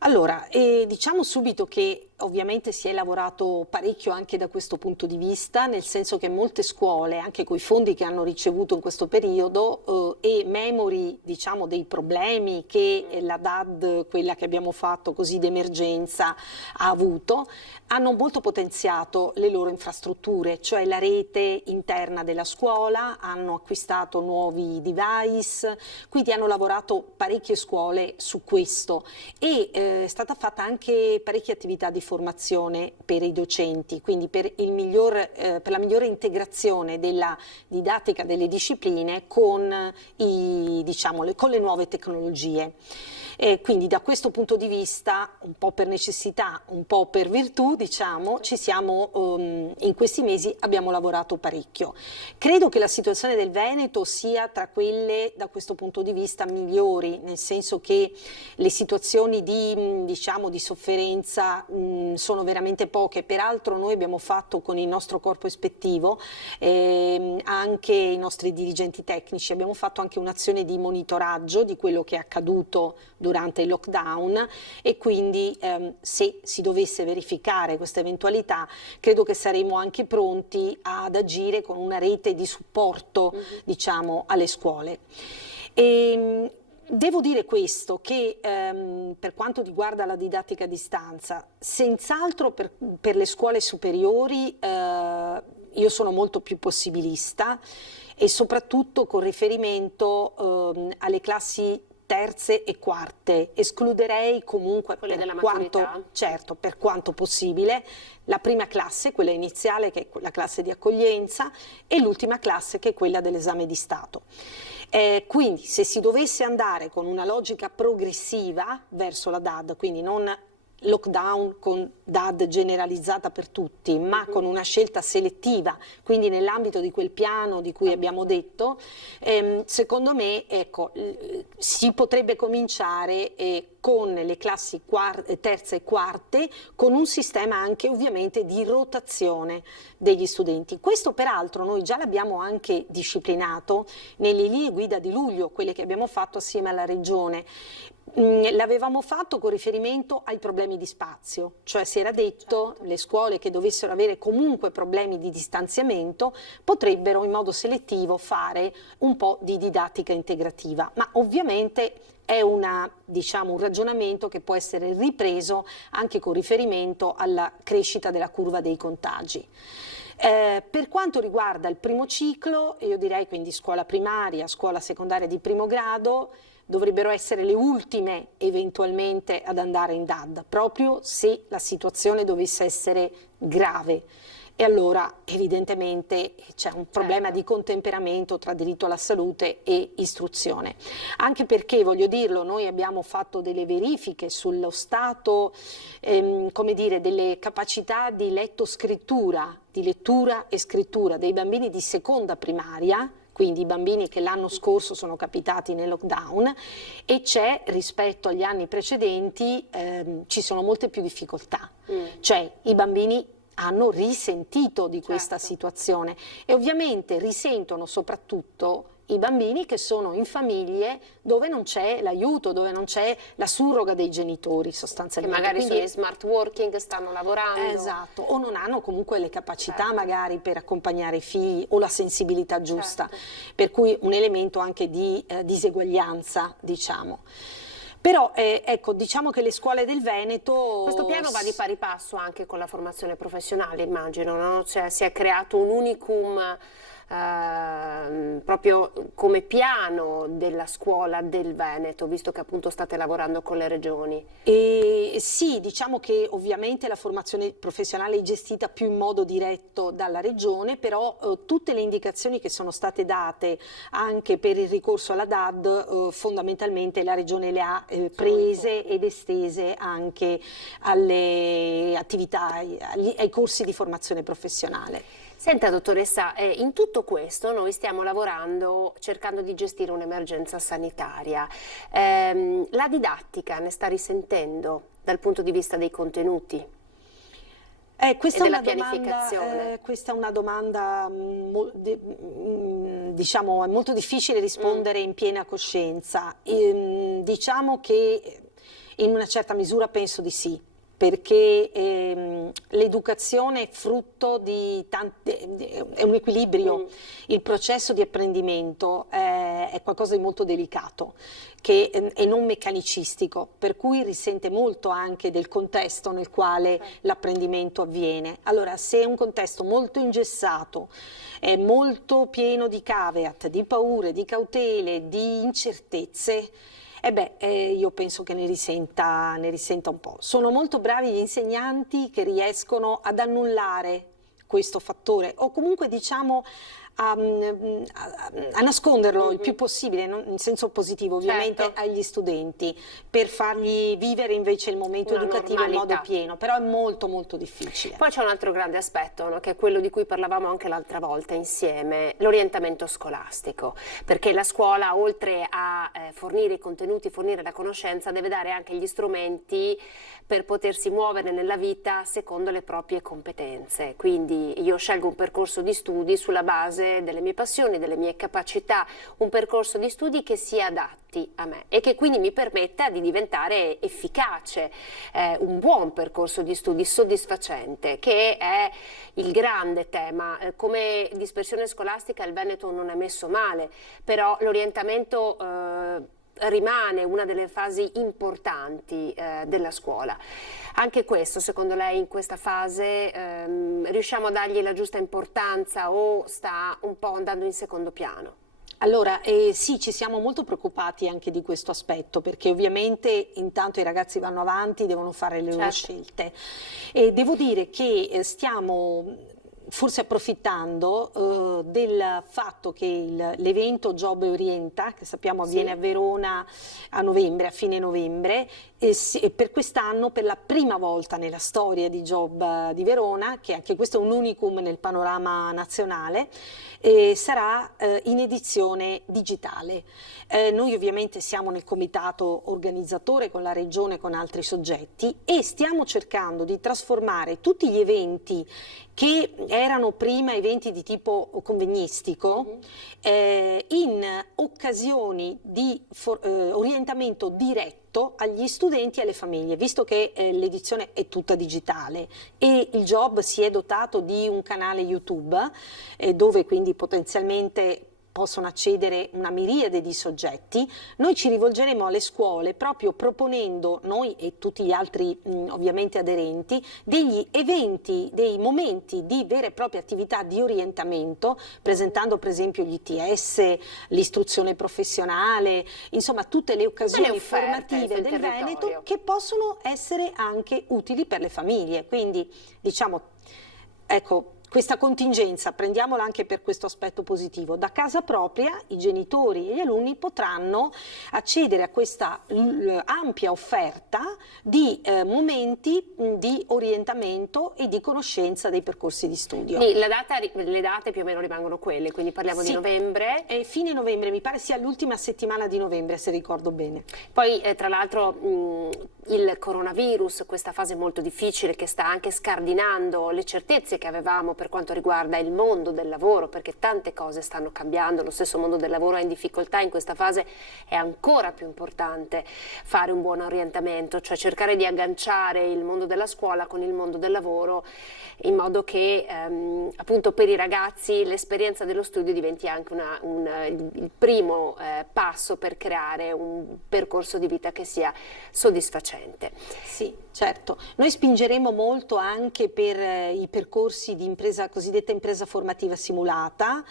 Allora, diciamo subito che ovviamente si è lavorato parecchio anche da questo punto di vista, nel senso che molte scuole, anche con i fondi che hanno ricevuto in questo periodo, e memori, diciamo, dei problemi che la DAD, quella che abbiamo fatto così d'emergenza, ha avuto, hanno molto potenziato le loro infrastrutture, cioè la rete interna della scuola, hanno acquistato nuovi device, quindi hanno lavorato parecchie scuole su questo e è stata fatta anche parecchie attività di formazione per i docenti, quindi per la migliore integrazione della didattica delle discipline con, con le nuove tecnologie. Quindi da questo punto di vista, un po' per necessità, un po' per virtù, diciamo, in questi mesi abbiamo lavorato parecchio. Credo che la situazione del Veneto sia tra quelle da questo punto di vista migliori, nel senso che le situazioni di sofferenza sono veramente poche. Peraltro noi abbiamo fatto con il nostro corpo ispettivo, anche i nostri dirigenti tecnici, abbiamo fatto anche un'azione di monitoraggio di quello che è accaduto durante il lockdown e quindi se si dovesse verificare questa eventualità credo che saremo anche pronti ad agire con una rete di supporto diciamo alle scuole. Devo dire questo, che per quanto riguarda la didattica a distanza, senz'altro per le scuole superiori io sono molto più possibilista e soprattutto con riferimento alle classi terze e quarte. Escluderei comunque per quanto possibile la prima classe, quella iniziale, che è la classe di accoglienza, e l'ultima classe, che è quella dell'esame di Stato. Quindi se si dovesse andare con una logica progressiva verso la DAD, quindi non lockdown con DAD generalizzata per tutti, ma con una scelta selettiva, quindi nell'ambito di quel piano di cui abbiamo detto, secondo me si potrebbe cominciare con le classi terze e quarte, con un sistema anche ovviamente di rotazione degli studenti. Questo peraltro noi già l'abbiamo anche disciplinato nelle linee guida di luglio, quelle che abbiamo fatto assieme alla Regione. L'avevamo fatto con riferimento ai problemi di spazio, cioè si era detto le scuole che dovessero avere comunque problemi di distanziamento potrebbero in modo selettivo fare un po' di didattica integrativa, ma ovviamente è un ragionamento che può essere ripreso anche con riferimento alla crescita della curva dei contagi. Per quanto riguarda il primo ciclo, io direi quindi scuola primaria, scuola secondaria di primo grado, dovrebbero essere le ultime eventualmente ad andare in DAD, proprio se la situazione dovesse essere grave. E allora evidentemente c'è un problema di contemperamento tra diritto alla salute e istruzione. Anche perché, voglio dirlo, noi abbiamo fatto delle verifiche sullo stato, come dire, delle capacità di letto-scrittura, di lettura e scrittura dei bambini di seconda primaria, quindi i bambini che l'anno scorso sono capitati nel lockdown, e c'è, rispetto agli anni precedenti, ci sono molte più difficoltà. Cioè i bambini hanno risentito di questa situazione e ovviamente risentono soprattutto i bambini che sono in famiglie dove non c'è l'aiuto, dove non c'è la surroga dei genitori sostanzialmente. Che magari sono in smart working, stanno lavorando. Esatto, o non hanno comunque le capacità magari per accompagnare i figli o la sensibilità giusta, per cui un elemento anche di diseguaglianza, diciamo. Però ecco, diciamo che le scuole del Veneto... Questo piano va di pari passo anche con la formazione professionale, immagino, no? Cioè si è creato un unicum proprio come piano della scuola del Veneto, visto che appunto state lavorando con le regioni. Sì, diciamo che ovviamente la formazione professionale è gestita più in modo diretto dalla regione, però tutte le indicazioni che sono state date anche per il ricorso alla DAD fondamentalmente la regione le ha prese ed estese anche alle attività, ai corsi di formazione professionale. Senta dottoressa, in tutto questo noi stiamo lavorando cercando di gestire un'emergenza sanitaria. La didattica ne sta risentendo dal punto di vista dei contenuti questa e della pianificazione? Questa è una domanda diciamo, è molto difficile rispondere in piena coscienza. Diciamo che In una certa misura penso di sì, perché l'educazione è frutto di è un equilibrio. Il processo di apprendimento è qualcosa di molto delicato e non meccanicistico, per cui risente molto anche del contesto nel quale l'apprendimento avviene. Allora, se è un contesto molto ingessato, è molto pieno di caveat, di paure, di cautele, di incertezze, io penso che ne risenta un po'. Sono molto bravi gli insegnanti che riescono ad annullare questo fattore, o comunque diciamo a nasconderlo il più possibile, in senso positivo ovviamente, agli studenti, per fargli vivere invece il momento educativo in modo pieno, però è molto molto difficile. Poi c'è un altro grande aspetto, no? Che è quello di cui parlavamo anche l'altra volta insieme, l'orientamento scolastico, perché la scuola, oltre a fornire i contenuti, fornire la conoscenza, deve dare anche gli strumenti per potersi muovere nella vita secondo le proprie competenze. Quindi io scelgo un percorso di studi sulla base delle mie passioni, delle mie capacità, un percorso di studi che si adatti a me e che quindi mi permetta di diventare efficace, un buon percorso di studi soddisfacente, che è il grande tema. Come dispersione scolastica il Veneto non è messo male, però l'orientamento rimane una delle fasi importanti della scuola. Anche questo, secondo lei, in questa fase riusciamo a dargli la giusta importanza o sta un po' andando in secondo piano? Allora, sì, ci siamo molto preoccupati anche di questo aspetto, perché ovviamente intanto i ragazzi vanno avanti, devono fare le loro scelte. E devo dire che stiamo forse approfittando del fatto che l'evento Job Orienta, che sappiamo avviene a Verona a novembre, a fine novembre, e per quest'anno, per la prima volta nella storia di Job di Verona, che anche questo è un unicum nel panorama nazionale, sarà in edizione digitale. Noi ovviamente siamo nel comitato organizzatore con la regione e con altri soggetti e stiamo cercando di trasformare tutti gli eventi che erano prima eventi di tipo convegnistico in occasioni di orientamento diretto agli studenti e alle famiglie, visto che l'edizione è tutta digitale e il Job si è dotato di un canale YouTube dove quindi potenzialmente possono accedere una miriade di soggetti. Noi ci rivolgeremo alle scuole proprio proponendo, noi e tutti gli altri ovviamente aderenti, degli eventi, dei momenti di vera e propria attività di orientamento, presentando per esempio gli ITS, l'istruzione professionale, insomma tutte le occasioni formative del Veneto che possono essere anche utili per le famiglie. Quindi diciamo, ecco, questa contingenza, prendiamola anche per questo aspetto positivo, da casa propria i genitori e gli alunni potranno accedere a questa ampia offerta di momenti di orientamento e di conoscenza dei percorsi di studio. Le date più o meno rimangono quelle, quindi parliamo di novembre? Fine novembre, mi pare sia l'ultima settimana di novembre, se ricordo bene. Poi tra l'altro il coronavirus, questa fase molto difficile che sta anche scardinando le certezze che avevamo per quanto riguarda il mondo del lavoro, perché tante cose stanno cambiando, lo stesso mondo del lavoro è in difficoltà, in questa fase è ancora più importante fare un buon orientamento, cioè cercare di agganciare il mondo della scuola con il mondo del lavoro in modo che appunto per i ragazzi l'esperienza dello studio diventi anche il primo passo per creare un percorso di vita che sia soddisfacente. Sì, certo. Noi spingeremo molto anche per i percorsi di cosiddetta impresa formativa simulata.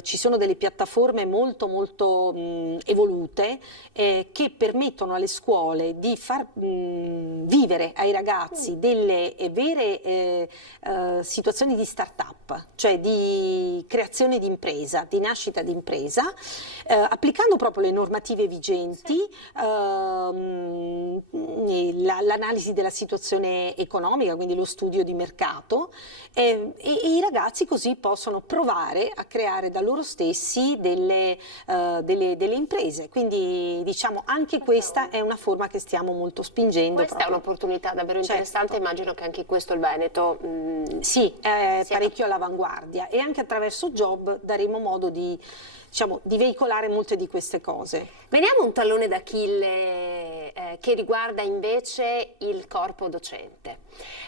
Ci sono delle piattaforme molto evolute che permettono alle scuole di far vivere ai ragazzi delle vere situazioni di start-up, cioè di creazione di impresa, di nascita di impresa, applicando proprio le normative vigenti, l'analisi della situazione economica, quindi lo studio di mercato, e i ragazzi così possono provare a creare da loro stessi delle imprese. Quindi diciamo anche questa è una forma che stiamo molto spingendo. Questa è un'opportunità davvero interessante, immagino che anche questo il Veneto sì, è parecchio all'avanguardia, e anche attraverso Job daremo modo di veicolare molte di queste cose. Veniamo a un tallone d'Achille che riguarda invece il corpo docente,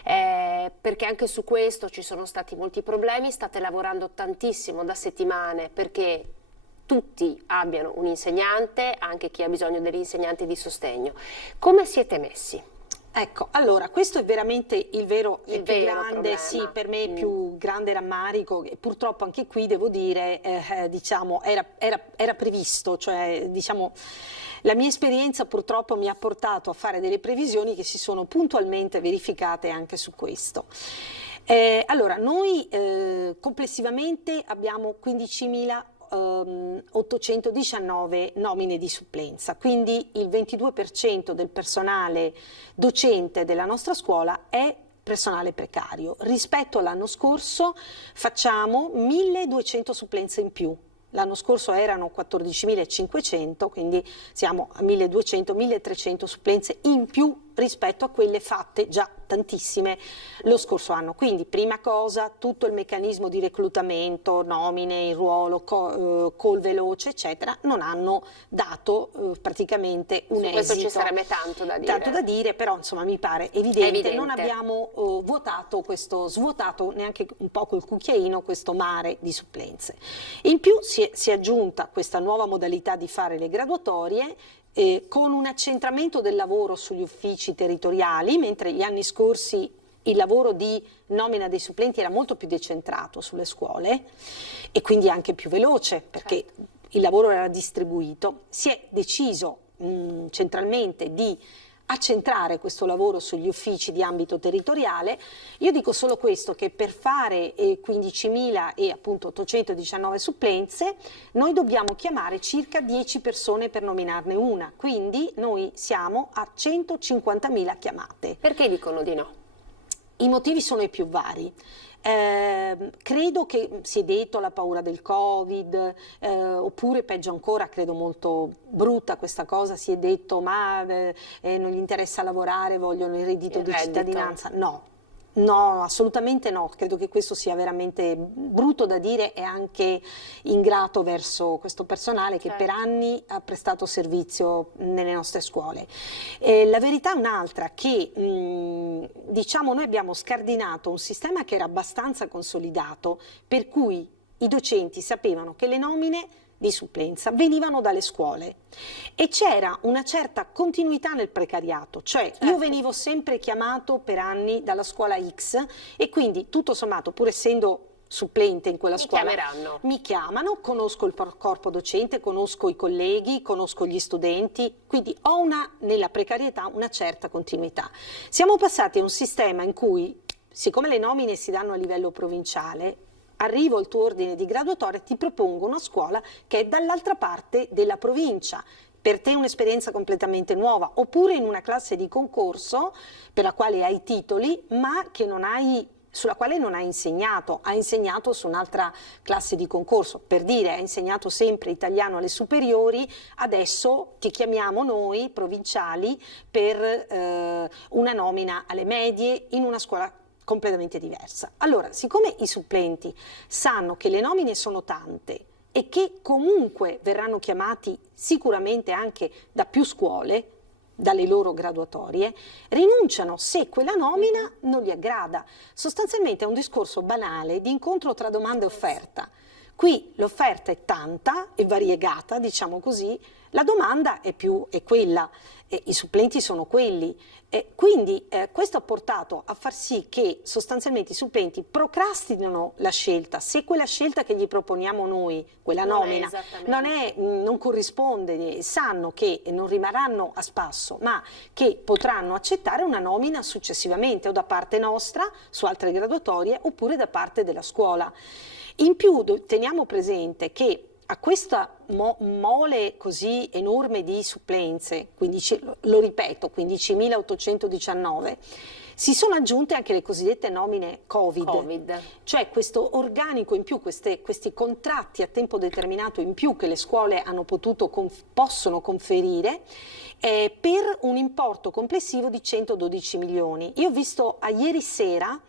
perché anche su questo ci sono stati molti problemi. State lavorando tantissimo da settimane perché tutti abbiano un insegnante, anche chi ha bisogno degli insegnanti di sostegno. Come siete messi? Ecco, allora, questo è veramente il vero più grande, problema. sì, per me più grande rammarico, e purtroppo anche qui devo dire, diciamo, era previsto, cioè, diciamo, la mia esperienza purtroppo mi ha portato a fare delle previsioni che si sono puntualmente verificate anche su questo. Allora, noi complessivamente abbiamo 15.819 nomine di supplenza, quindi il 22% del personale docente della nostra scuola è personale precario. Rispetto all'anno scorso facciamo 1.200 supplenze in più. L'anno scorso erano 14.500, quindi siamo a 1.200, 1.300 supplenze in più rispetto a quelle fatte già tantissime lo scorso anno. Quindi prima cosa, tutto il meccanismo di reclutamento, nomine, in ruolo, call veloce, eccetera, non hanno dato praticamente un esito. Questo ci sarebbe tanto da dire. Tanto da dire, però insomma mi pare evidente. Non abbiamo svuotato neanche un po' col cucchiaino questo mare di supplenze. In più si è aggiunta questa nuova modalità di fare le graduatorie, con un accentramento del lavoro sugli uffici territoriali, mentre gli anni scorsi il lavoro di nomina dei supplenti era molto più decentrato sulle scuole e quindi anche più veloce, perché il lavoro era distribuito. Si è deciso centralmente di accentrare questo lavoro sugli uffici di ambito territoriale. Io dico solo questo, che per fare 15.000 e appunto 819 supplenze noi dobbiamo chiamare circa 10 persone per nominarne una, quindi noi siamo a 150.000 chiamate. Perché dicono di no? I motivi sono i più vari. Credo che si è detto la paura del Covid, oppure peggio ancora, credo molto brutta questa cosa, si è detto ma non gli interessa lavorare, vogliono il reddito di cittadinanza. No, assolutamente no, credo che questo sia veramente brutto da dire e anche ingrato verso questo personale che per anni ha prestato servizio nelle nostre scuole. La verità è un'altra, che diciamo noi abbiamo scardinato un sistema che era abbastanza consolidato, per cui i docenti sapevano che le nomine di supplenza venivano dalle scuole e c'era una certa continuità nel precariato, cioè io venivo sempre chiamato per anni dalla scuola X e quindi tutto sommato, pur essendo supplente in quella scuola, mi chiamano, conosco il corpo docente, conosco i colleghi, conosco gli studenti, quindi ho nella precarietà una certa continuità. Siamo passati a un sistema in cui, siccome le nomine si danno a livello provinciale, arrivo al tuo ordine di graduatoria, ti propongo una scuola che è dall'altra parte della provincia, per te un'esperienza completamente nuova, oppure in una classe di concorso per la quale hai titoli, ma che sulla quale non hai insegnato su un'altra classe di concorso. Per dire, hai insegnato sempre italiano alle superiori, adesso ti chiamiamo noi, provinciali, per una nomina alle medie in una scuola completamente diversa. Allora, siccome i supplenti sanno che le nomine sono tante e che comunque verranno chiamati sicuramente anche da più scuole, dalle loro graduatorie, rinunciano se quella nomina non li aggrada. Sostanzialmente è un discorso banale di incontro tra domanda e offerta. Qui l'offerta è tanta e variegata, diciamo così, la domanda è quella, i supplenti sono quelli. Quindi questo ha portato a far sì che sostanzialmente i supplenti procrastinano la scelta. Se quella scelta che gli proponiamo noi, quella nomina, non corrisponde, sanno che non rimarranno a spasso, ma che potranno accettare una nomina successivamente o da parte nostra su altre graduatorie oppure da parte della scuola. In più teniamo presente che a questa mole così enorme di supplenze, lo ripeto, 15.819, si sono aggiunte anche le cosiddette nomine Covid, cioè questo organico in più, questi contratti a tempo determinato in più che le scuole possono conferire per un importo complessivo di 112 milioni. Io ho visto a ieri sera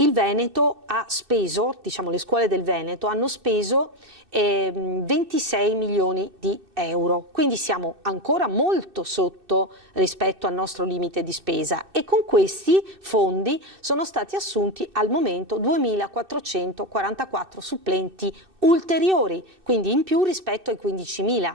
il Veneto ha speso, diciamo le scuole del Veneto hanno speso 26 milioni di euro, quindi siamo ancora molto sotto rispetto al nostro limite di spesa e con questi fondi sono stati assunti al momento 2.444 supplenti ulteriori, quindi in più rispetto ai 15.000.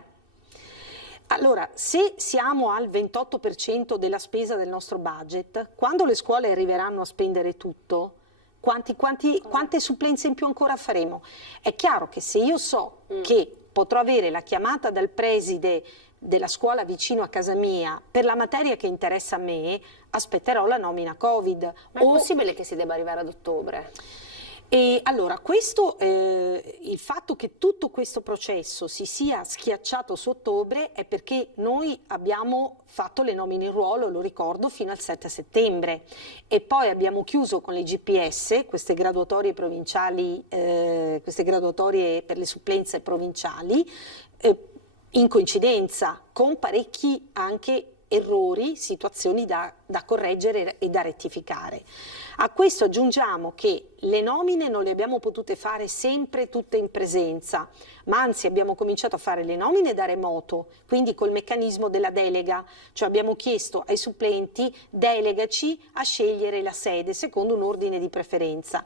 Allora, se siamo al 28% della spesa del nostro budget, quando le scuole arriveranno a spendere tutto, quante supplenze in più ancora faremo? È chiaro che se io so che potrò avere la chiamata dal preside della scuola vicino a casa mia per la materia che interessa a me, aspetterò la nomina Covid. Ma è possibile che si debba arrivare ad ottobre? E allora, il fatto che tutto questo processo si sia schiacciato su ottobre è perché noi abbiamo fatto le nomine in ruolo, lo ricordo, fino al 7 settembre e poi abbiamo chiuso con le GPS, queste graduatorie provinciali, queste graduatorie per le supplenze provinciali, in coincidenza con parecchi anche errori, situazioni da correggere e da rettificare. A questo aggiungiamo che le nomine non le abbiamo potute fare sempre tutte in presenza, ma anzi abbiamo cominciato a fare le nomine da remoto, quindi col meccanismo della delega, cioè abbiamo chiesto ai supplenti delegaci a scegliere la sede secondo un ordine di preferenza.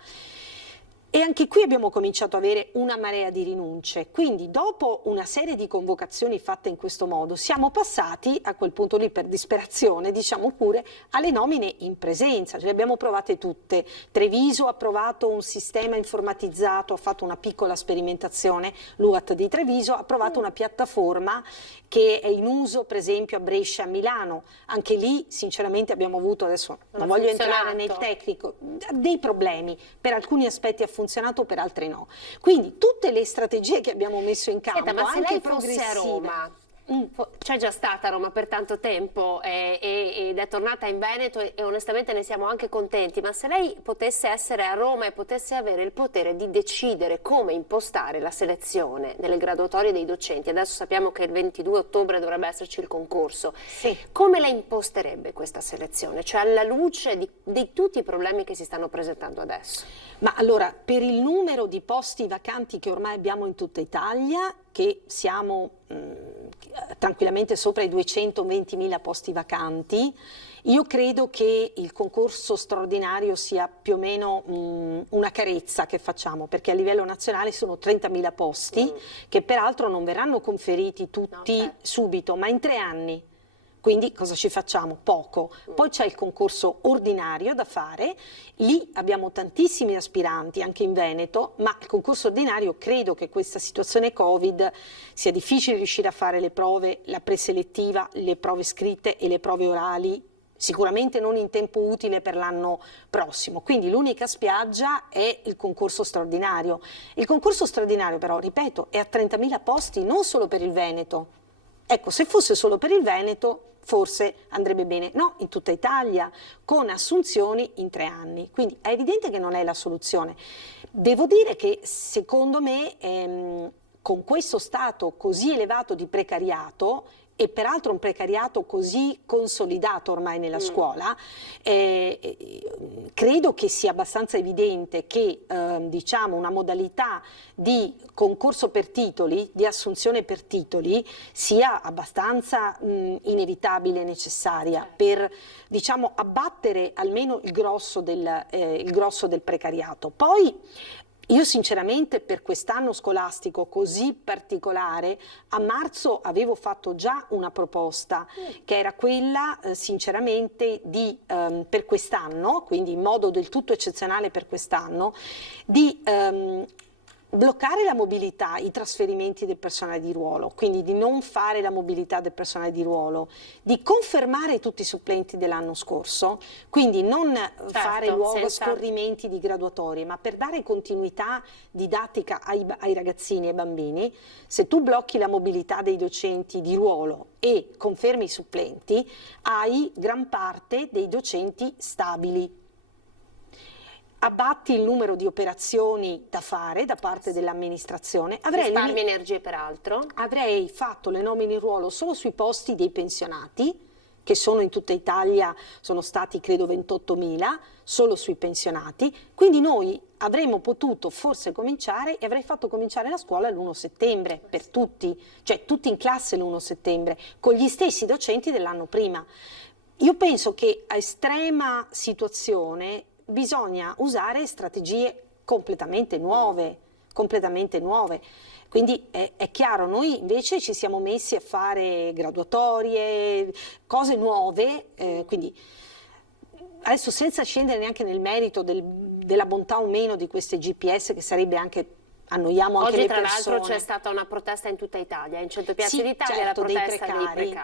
E anche qui abbiamo cominciato ad avere una marea di rinunce, quindi dopo una serie di convocazioni fatte in questo modo siamo passati a quel punto lì per disperazione, diciamo pure, alle nomine in presenza, ce le abbiamo provate tutte. Treviso ha provato un sistema informatizzato, ha fatto una piccola sperimentazione, l'UAT di Treviso ha provato una piattaforma che è in uso per esempio a Brescia e a Milano, anche lì sinceramente abbiamo avuto, adesso non voglio entrare nel tecnico, dei problemi, per alcuni aspetti ha funzionato, per altri no. Quindi tutte le strategie che abbiamo messo in campo, ma se anche lei fosse a Roma, c'è già stata a Roma per tanto tempo ed è tornata in Veneto e onestamente ne siamo anche contenti, ma se lei potesse essere a Roma e potesse avere il potere di decidere come impostare la selezione delle graduatorie dei docenti, adesso sappiamo che il 22 ottobre dovrebbe esserci il concorso, come la imposterebbe questa selezione? Cioè alla luce di tutti i problemi che si stanno presentando adesso? Ma allora, per il numero di posti vacanti che ormai abbiamo in tutta Italia, che siamo tranquillamente sopra i 220.000 posti vacanti, io credo che il concorso straordinario sia più o meno una carezza che facciamo, perché a livello nazionale sono 30.000 posti che peraltro non verranno conferiti tutti subito, ma in 3 anni. Quindi cosa ci facciamo? Poco. Poi c'è il concorso ordinario da fare, lì abbiamo tantissimi aspiranti anche in Veneto, ma il concorso ordinario credo che questa situazione Covid sia difficile riuscire a fare le prove, la preselettiva, le prove scritte e le prove orali, sicuramente non in tempo utile per l'anno prossimo, quindi l'unica spiaggia è il concorso straordinario. Il concorso straordinario però, ripeto, è a 30.000 posti, non solo per il Veneto. Ecco, se fosse solo per il Veneto forse andrebbe bene, no, in tutta Italia, con assunzioni in 3 anni, quindi è evidente che non è la soluzione. Devo dire che secondo me con questo stato così elevato di precariato, e peraltro un precariato così consolidato ormai nella scuola, credo che sia abbastanza evidente che diciamo una modalità di concorso per titoli, di assunzione per titoli, sia abbastanza inevitabile e necessaria per diciamo abbattere almeno il grosso del precariato. Poi io sinceramente per quest'anno scolastico così particolare a marzo avevo fatto già una proposta che era quella sinceramente di per quest'anno, quindi in modo del tutto eccezionale per quest'anno, di bloccare la mobilità, i trasferimenti del personale di ruolo, quindi di non fare la mobilità del personale di ruolo, di confermare tutti i supplenti dell'anno scorso, quindi non fare nuovi scorrimenti di graduatorie, ma per dare continuità didattica ai ragazzini e ai bambini, se tu blocchi la mobilità dei docenti di ruolo e confermi i supplenti, hai gran parte dei docenti stabili. Abbatti il numero di operazioni da fare da parte dell'amministrazione. Risparmi energie peraltro. Avrei fatto le nomine in ruolo solo sui posti dei pensionati, che sono in tutta Italia, sono stati credo 28.000 solo sui pensionati, quindi noi avremmo potuto forse cominciare e avrei fatto cominciare la scuola l'1 settembre per tutti, cioè tutti in classe l'1 settembre, con gli stessi docenti dell'anno prima. Io penso che a estrema situazione bisogna usare strategie completamente nuove. Quindi è chiaro, noi invece ci siamo messi a fare graduatorie, cose nuove, quindi adesso senza scendere neanche nel merito della bontà o meno di queste GPS, che sarebbe anche, annoiamo anche le persone. Oggi tra l'altro c'è stata una protesta in tutta Italia, in 100 piazze d'Italia, certo, la protesta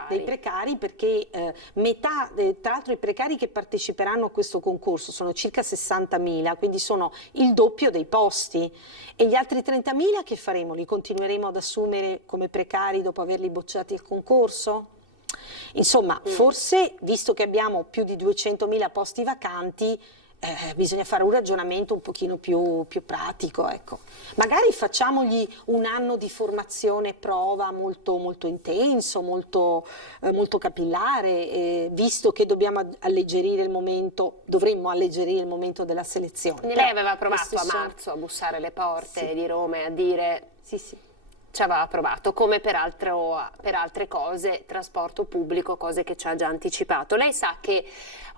dei precari, perché metà, tra l'altro i precari che parteciperanno a questo concorso sono circa 60.000, quindi sono il doppio dei posti, e gli altri 30.000 che faremo? Li continueremo ad assumere come precari dopo averli bocciati al concorso? Insomma, forse, visto che abbiamo più di 200.000 posti vacanti, bisogna fare un ragionamento un pochino più pratico, ecco. Magari facciamogli un anno di formazione prova molto, molto intenso, molto capillare, visto che dobbiamo alleggerire il momento, dovremmo alleggerire il momento della selezione. Quindi lei aveva provato a marzo a bussare alle porte di Roma e a dire ci aveva provato, come per altre cose, trasporto pubblico, cose che ci ha già anticipato. Lei sa che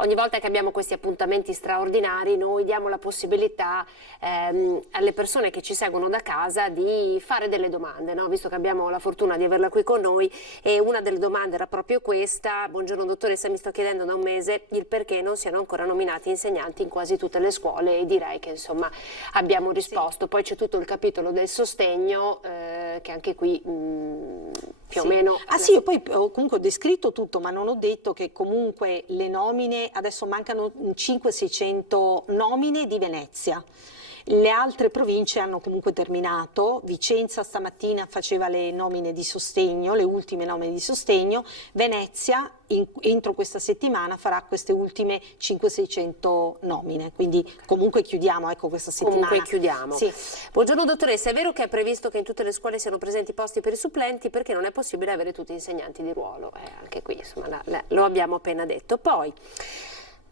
ogni volta che abbiamo questi appuntamenti straordinari noi diamo la possibilità alle persone che ci seguono da casa di fare delle domande, no? Visto che abbiamo la fortuna di averla qui con noi, e una delle domande era proprio questa: buongiorno dottoressa, mi sto chiedendo da un mese il perché non siano ancora nominati insegnanti in quasi tutte le scuole, e direi che insomma abbiamo risposto. Poi c'è tutto il capitolo del sostegno, che anche qui più o meno... io poi comunque ho descritto tutto, ma non ho detto che comunque le nomine, adesso mancano 500-600 nomine di Venezia. Le altre province hanno comunque terminato. Vicenza stamattina faceva le nomine di sostegno, le ultime nomine di sostegno. Venezia entro questa settimana farà queste ultime 500-600 nomine, quindi comunque chiudiamo, ecco, questa settimana. Comunque chiudiamo. Sì. Buongiorno dottoressa, è vero che è previsto che in tutte le scuole siano presenti posti per i supplenti, perché non è possibile avere tutti insegnanti di ruolo? Anche qui insomma lo abbiamo appena detto. Poi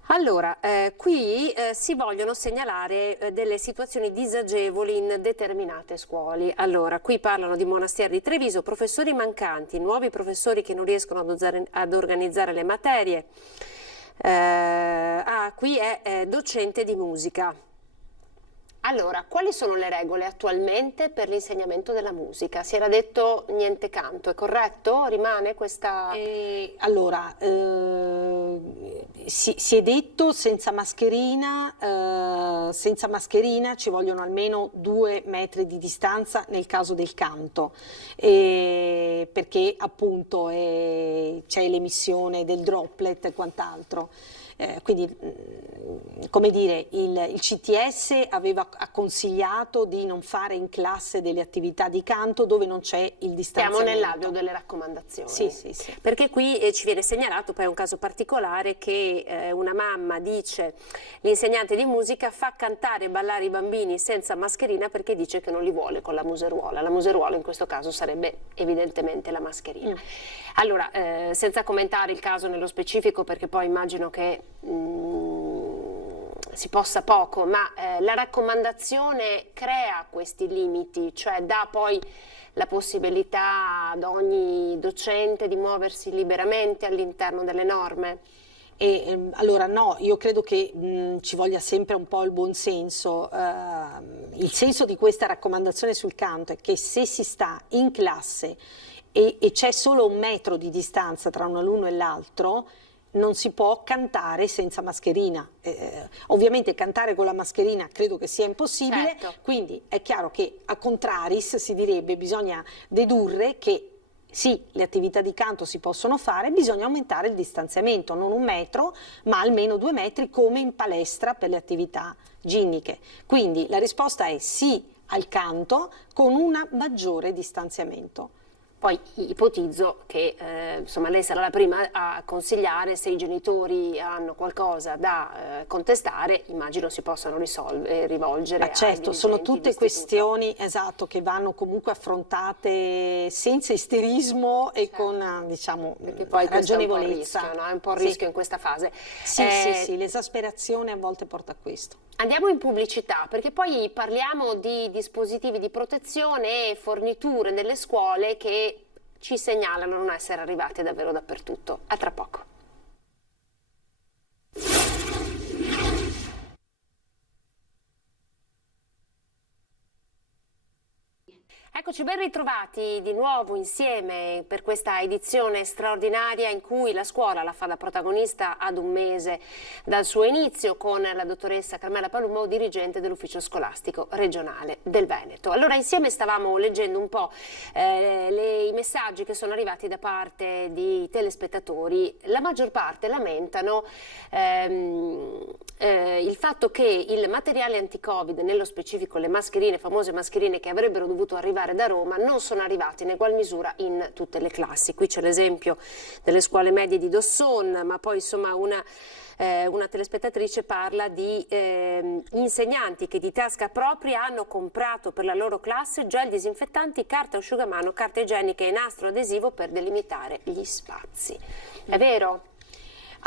allora, qui si vogliono segnalare delle situazioni disagevoli in determinate scuole. Allora, qui parlano di Monasteri di Treviso, professori mancanti, nuovi professori che non riescono ad organizzare le materie. Qui è docente di musica. Allora, quali sono le regole attualmente per l'insegnamento della musica? Si era detto niente canto, è corretto? Rimane questa... Allora, si è detto senza mascherina ci vogliono almeno 2 metri di distanza nel caso del canto, perché appunto c'è l'emissione del droplet e quant'altro. Quindi, come dire, il CTS aveva consigliato di non fare in classe delle attività di canto dove non c'è il distanziamento. Siamo nell'alveo delle raccomandazioni. Sì. Perché qui ci viene segnalato, poi è un caso particolare, che una mamma dice: l'insegnante di musica fa cantare e ballare i bambini senza mascherina perché dice che non li vuole con la museruola. La museruola in questo caso sarebbe evidentemente la mascherina. Allora, senza commentare il caso nello specifico, perché poi immagino che si possa poco, ma la raccomandazione crea questi limiti, cioè dà poi la possibilità ad ogni docente di muoversi liberamente all'interno delle norme? Allora no, io credo che ci voglia sempre un po' il buon senso. Il senso di questa raccomandazione sul canto è che se si sta in classe e c'è solo 1 metro di distanza tra un alunno e l'altro, non si può cantare senza mascherina. Ovviamente cantare con la mascherina credo che sia impossibile, certo. Quindi è chiaro che a contraris si direbbe, bisogna dedurre che sì, le attività di canto si possono fare, bisogna aumentare il distanziamento, non 1 metro, ma almeno 2 metri come in palestra per le attività ginniche. Quindi la risposta è sì al canto con un maggiore distanziamento. Poi ipotizzo che insomma, lei sarà la prima a consigliare, se i genitori hanno qualcosa da contestare, immagino si possano rivolgere. Certo, sono tutte questioni, esatto, che vanno comunque affrontate senza isterismo e con, diciamo, poi ragionevolezza. È un po' il rischio in questa fase. Sì, l'esasperazione a volte porta a questo. Andiamo in pubblicità, perché poi parliamo di dispositivi di protezione e forniture nelle scuole che ci segnalano non essere arrivate davvero dappertutto. A tra poco. Eccoci ben ritrovati di nuovo insieme per questa edizione straordinaria in cui la scuola la fa da protagonista ad un mese dal suo inizio, con la dottoressa Carmela Palumbo, dirigente dell'ufficio scolastico regionale del Veneto. Allora insieme stavamo leggendo un po' i messaggi che sono arrivati da parte di telespettatori. La maggior parte lamentano il fatto che il materiale anti-Covid, nello specifico le mascherine, famose mascherine che avrebbero dovuto arrivare da Roma, non sono arrivati in egual misura in tutte le classi. Qui c'è l'esempio delle scuole medie di Dosson, ma poi insomma una telespettatrice parla di insegnanti che di tasca propria hanno comprato per la loro classe gel disinfettanti, carta asciugamano, carta igienica e nastro adesivo per delimitare gli spazi. È vero?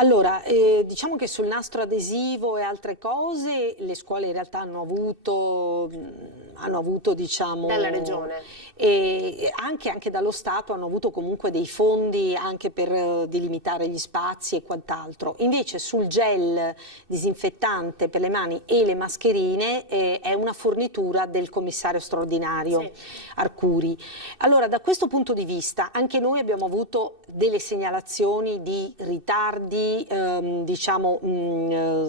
Allora, diciamo che sul nastro adesivo e altre cose le scuole in realtà hanno avuto diciamo, dalla regione e anche dallo Stato hanno avuto comunque dei fondi anche per delimitare gli spazi e quant'altro. Invece sul gel disinfettante per le mani e le mascherine è una fornitura del commissario straordinario Arcuri. Allora, da questo punto di vista anche noi abbiamo avuto delle segnalazioni di ritardi, diciamo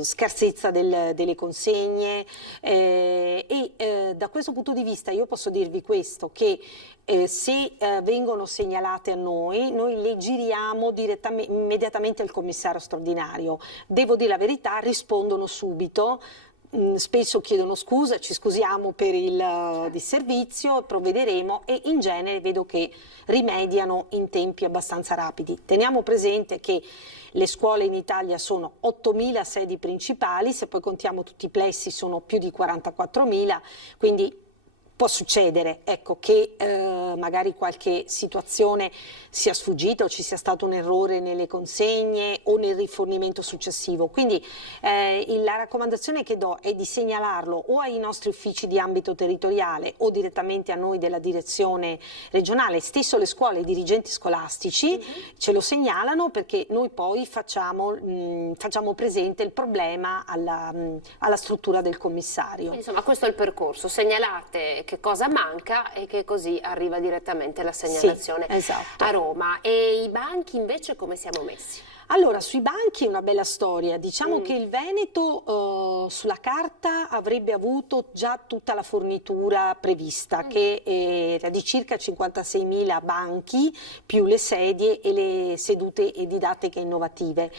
scarsezza delle consegne da questo punto di vista io posso dirvi questo, che se vengono segnalate a noi le giriamo immediatamente al commissario straordinario. Devo dire la verità, rispondono subito. Spesso chiedono scusa, ci scusiamo per il disservizio, provvederemo, e in genere vedo che rimediano in tempi abbastanza rapidi. Teniamo presente che le scuole in Italia sono 8.000 sedi principali, se poi contiamo tutti i plessi sono più di 44.000, quindi può succedere, ecco, che magari qualche situazione sia sfuggita o ci sia stato un errore nelle consegne o nel rifornimento successivo. Quindi la raccomandazione che do è di segnalarlo o ai nostri uffici di ambito territoriale o direttamente a noi della direzione regionale. Stesso le scuole, i dirigenti scolastici ce lo segnalano, perché noi poi facciamo presente il problema alla struttura del commissario. Insomma, questo è il percorso: segnalate che cosa manca e che così arriva direttamente la segnalazione a Roma. E i banchi invece come siamo messi? Allora, sui banchi è una bella storia. Diciamo che il Veneto sulla carta avrebbe avuto già tutta la fornitura prevista, che era di circa 56.000 banchi, più le sedie e le sedute didattiche innovative.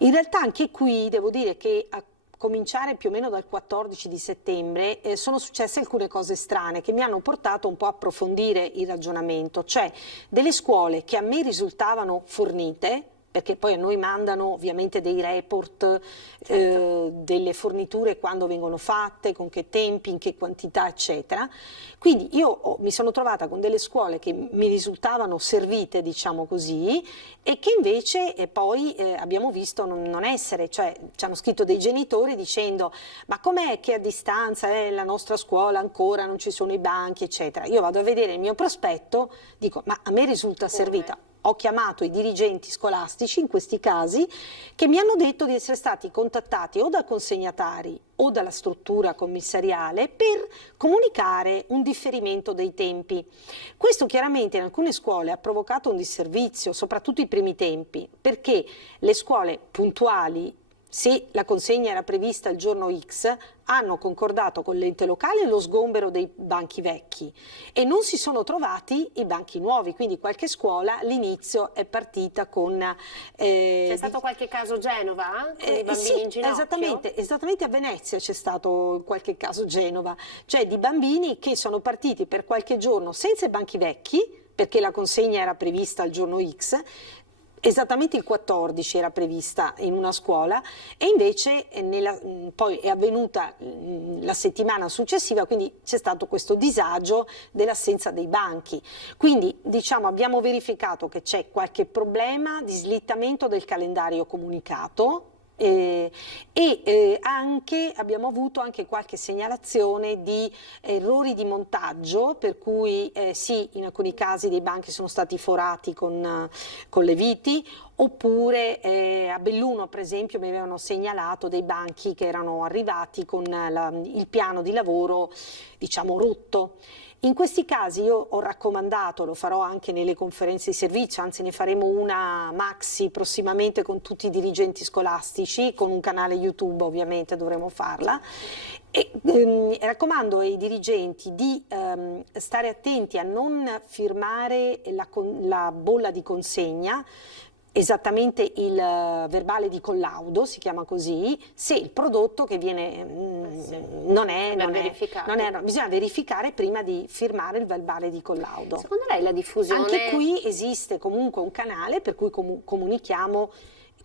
In realtà anche qui devo dire che a cominciare più o meno dal 14 di settembre sono successe alcune cose strane che mi hanno portato un po' a approfondire il ragionamento, cioè delle scuole che a me risultavano fornite, perché poi a noi mandano ovviamente dei report, delle forniture quando vengono fatte, con che tempi, in che quantità, eccetera. Quindi io mi sono trovata con delle scuole che mi risultavano servite, diciamo così, e che invece poi abbiamo visto non essere, cioè ci hanno scritto dei genitori dicendo: ma com'è che a distanza la nostra scuola ancora non ci sono i banchi, eccetera. Io vado a vedere il mio prospetto, dico: ma a me risulta servita. Ho chiamato i dirigenti scolastici in questi casi, che mi hanno detto di essere stati contattati o da consegnatari o dalla struttura commissariale per comunicare un differimento dei tempi. Questo chiaramente in alcune scuole ha provocato un disservizio, soprattutto i primi tempi, perché le scuole puntuali, se la consegna era prevista il giorno X, hanno concordato con l'ente locale lo sgombero dei banchi vecchi e non si sono trovati i banchi nuovi, quindi qualche scuola all'inizio è partita con... C'è stato qualche caso Genova con i bambini in ginocchio? Esattamente a Venezia c'è stato qualche caso Genova, cioè di bambini che sono partiti per qualche giorno senza i banchi vecchi, perché la consegna era prevista il giorno X, esattamente il 14 era prevista in una scuola e invece poi è avvenuta la settimana successiva, quindi c'è stato questo disagio dell'assenza dei banchi. Quindi diciamo abbiamo verificato che c'è qualche problema di slittamento del calendario comunicato, anche abbiamo avuto anche qualche segnalazione di errori di montaggio, per cui sì, in alcuni casi dei banchi sono stati forati con le viti, oppure a Belluno per esempio mi avevano segnalato dei banchi che erano arrivati con il piano di lavoro diciamo rotto. In questi casi io ho raccomandato, lo farò anche nelle conferenze di servizio, anzi ne faremo una maxi prossimamente con tutti i dirigenti scolastici, con un canale YouTube ovviamente dovremo farla, e raccomando ai dirigenti di stare attenti a non firmare la bolla di consegna, esattamente il verbale di collaudo, si chiama così, se il prodotto che viene bisogna verificare prima di firmare il verbale di collaudo. Secondo lei la diffusione... Anche qui esiste comunque un canale per cui comunichiamo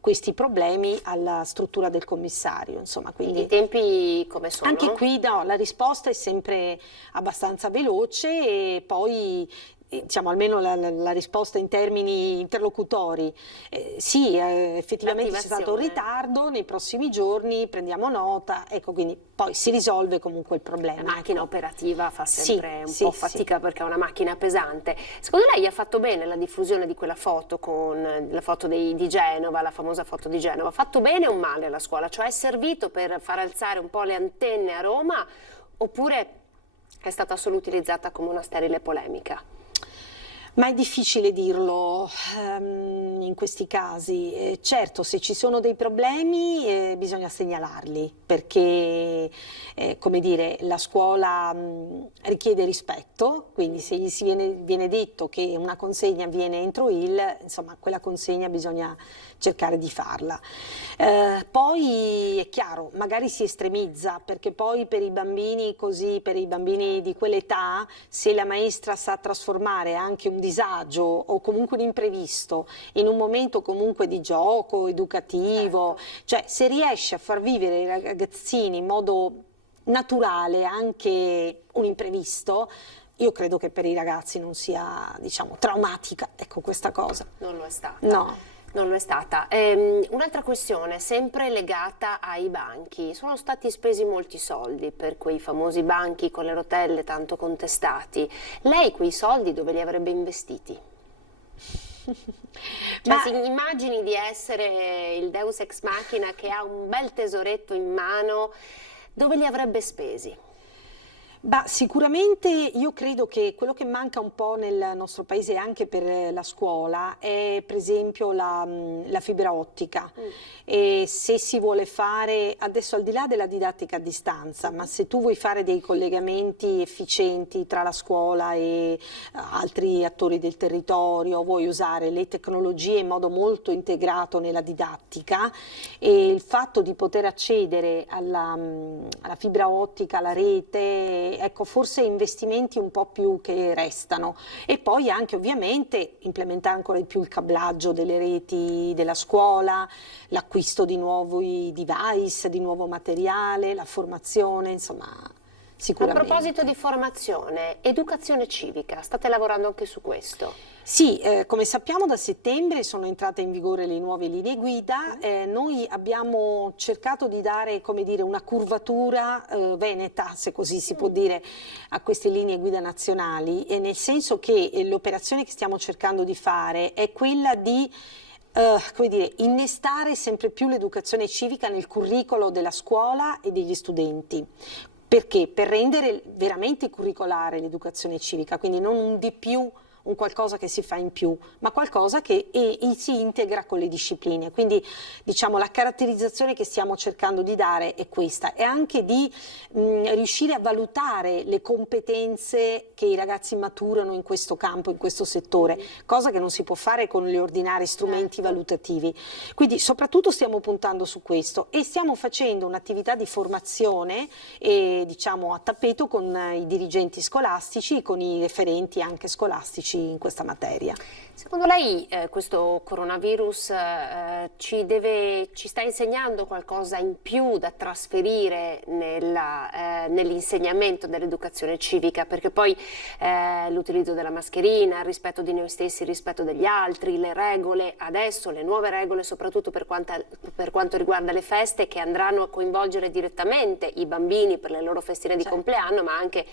questi problemi alla struttura del commissario, insomma, quindi i tempi come sono? Anche qui no, la risposta è sempre abbastanza veloce e poi diciamo almeno la risposta in termini interlocutori, sì, effettivamente c'è stato un ritardo, nei prossimi giorni prendiamo nota, ecco, quindi poi si risolve comunque il problema. La macchina operativa fa sempre un po' fatica perché è una macchina pesante. Secondo lei ha fatto bene la diffusione di quella foto con la foto di Genova, la famosa foto di Genova? Ha fatto bene o male alla scuola? Cioè è servito per far alzare un po' le antenne a Roma oppure è stata solo utilizzata come una sterile polemica? Ma è difficile dirlo in questi casi. Certo, se ci sono dei problemi bisogna segnalarli, perché come dire, la scuola richiede rispetto, quindi se gli viene detto che una consegna avviene entro insomma quella consegna bisogna cercare di farla. Poi è chiaro, magari si estremizza, perché poi per i bambini così, per i bambini di quell'età, se la maestra sa trasformare anche un disagio o comunque un imprevisto in un momento comunque di gioco, educativo, cioè se riesce a far vivere i ragazzini in modo naturale anche un imprevisto, io credo che per i ragazzi non sia, diciamo, traumatica, ecco, questa cosa. Non lo è stata? No. Non lo è stata. Un'altra questione, sempre legata ai banchi. Sono stati spesi molti soldi per quei famosi banchi con le rotelle tanto contestati. Lei quei soldi dove li avrebbe investiti? Cioè, si immagini di essere il Deus ex machina che ha un bel tesoretto in mano, dove li avrebbe spesi? Bah, sicuramente io credo che quello che manca un po' nel nostro paese anche per la scuola è per esempio la fibra ottica. E se si vuole fare, adesso al di là della didattica a distanza, ma se tu vuoi fare dei collegamenti efficienti tra la scuola e altri attori del territorio, vuoi usare le tecnologie in modo molto integrato nella didattica, e il fatto di poter accedere alla fibra ottica, alla rete, ecco, forse investimenti un po' più che restano, e poi anche ovviamente implementare ancora di più il cablaggio delle reti della scuola, l'acquisto di nuovi device, di nuovo materiale, la formazione, insomma, sicuramente. A proposito di formazione, educazione civica, state lavorando anche su questo? Sì, come sappiamo da settembre sono entrate in vigore le nuove linee guida, noi abbiamo cercato di dare, come dire, una curvatura veneta, se così si può dire, a queste linee guida nazionali, nel senso che l'operazione che stiamo cercando di fare è quella di come dire, innestare sempre più l'educazione civica nel curricolo della scuola e degli studenti. Perché? Per rendere veramente curricolare l'educazione civica, quindi non un di più, un qualcosa che si fa in più, ma qualcosa che si integra con le discipline. Quindi diciamo la caratterizzazione che stiamo cercando di dare è questa, e anche di riuscire a valutare le competenze che i ragazzi maturano in questo campo, in questo settore, cosa che non si può fare con gli ordinari strumenti valutativi. Quindi soprattutto stiamo puntando su questo e stiamo facendo un'attività di formazione diciamo a tappeto con i dirigenti scolastici, con i referenti anche scolastici in questa materia. Secondo lei questo coronavirus ci sta insegnando qualcosa in più da trasferire nell'insegnamento dell'educazione civica? Perché poi l'utilizzo della mascherina, il rispetto di noi stessi, il rispetto degli altri, le regole, adesso le nuove regole soprattutto per quanto riguarda le feste, che andranno a coinvolgere direttamente i bambini per le loro festine di compleanno, ma anche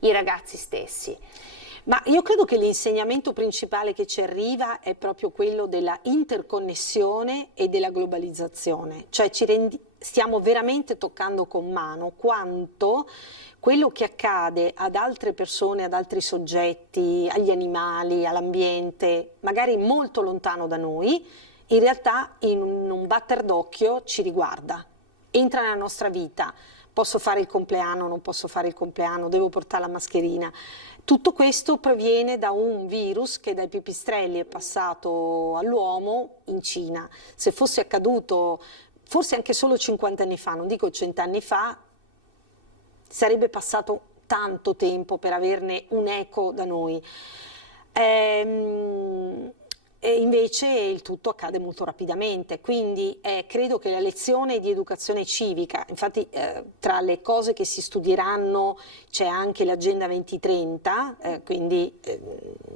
i ragazzi stessi. Ma io credo che l'insegnamento principale che ci arriva è proprio quello della interconnessione e della globalizzazione, cioè stiamo veramente toccando con mano quanto quello che accade ad altre persone, ad altri soggetti, agli animali, all'ambiente, magari molto lontano da noi, in realtà in un batter d'occhio ci riguarda, entra nella nostra vita. Posso fare il compleanno, non posso fare il compleanno, devo portare la mascherina. Tutto questo proviene da un virus che dai pipistrelli è passato all'uomo in Cina. Se fosse accaduto forse anche solo 50 anni fa, non dico 100 anni fa, sarebbe passato tanto tempo per averne un eco da noi. E invece il tutto accade molto rapidamente, quindi credo che la lezione di educazione civica, infatti tra le cose che si studieranno c'è anche l'Agenda 2030, quindi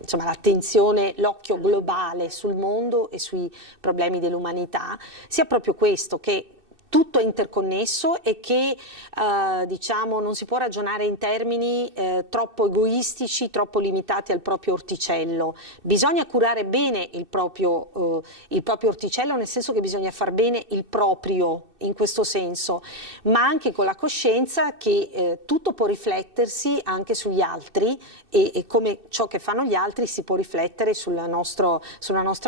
insomma l'attenzione, l'occhio globale sul mondo e sui problemi dell'umanità, sia proprio questo, che tutto è interconnesso e che diciamo non si può ragionare in termini troppo egoistici, troppo limitati al proprio orticello. Bisogna curare bene il proprio orticello, nel senso che bisogna far bene il proprio in questo senso, ma anche con la coscienza che tutto può riflettersi anche sugli altri e come ciò che fanno gli altri si può riflettere sulla nostra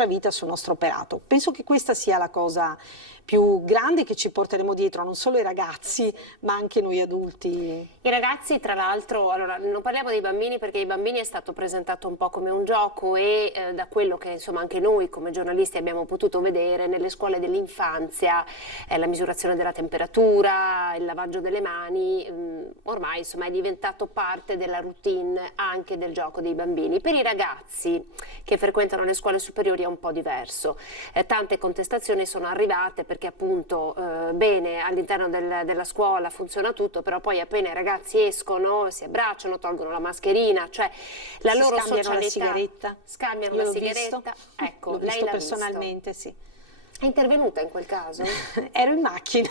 vita, sul nostro operato. Penso che questa sia la cosa più grande che ci porteremo dietro, non solo i ragazzi ma anche noi adulti. I ragazzi, tra l'altro, allora non parliamo dei bambini perché i bambini è stato presentato un po' come un gioco e da quello che insomma anche noi come giornalisti abbiamo potuto vedere nelle scuole dell'infanzia, la misurazione della temperatura, il lavaggio delle mani, ormai insomma è diventato parte della routine anche del gioco dei bambini. Per i ragazzi che frequentano le scuole superiori è un po' diverso, tante contestazioni sono arrivate perché appunto bene all'interno della scuola funziona tutto, però poi appena i ragazzi escono si abbracciano, tolgono la mascherina, cioè la loro socialità, la sigaretta. Scambiano la sigaretta. Ecco, lei l'ha personalmente, visto? Sì. È intervenuta in quel caso? Ero in macchina,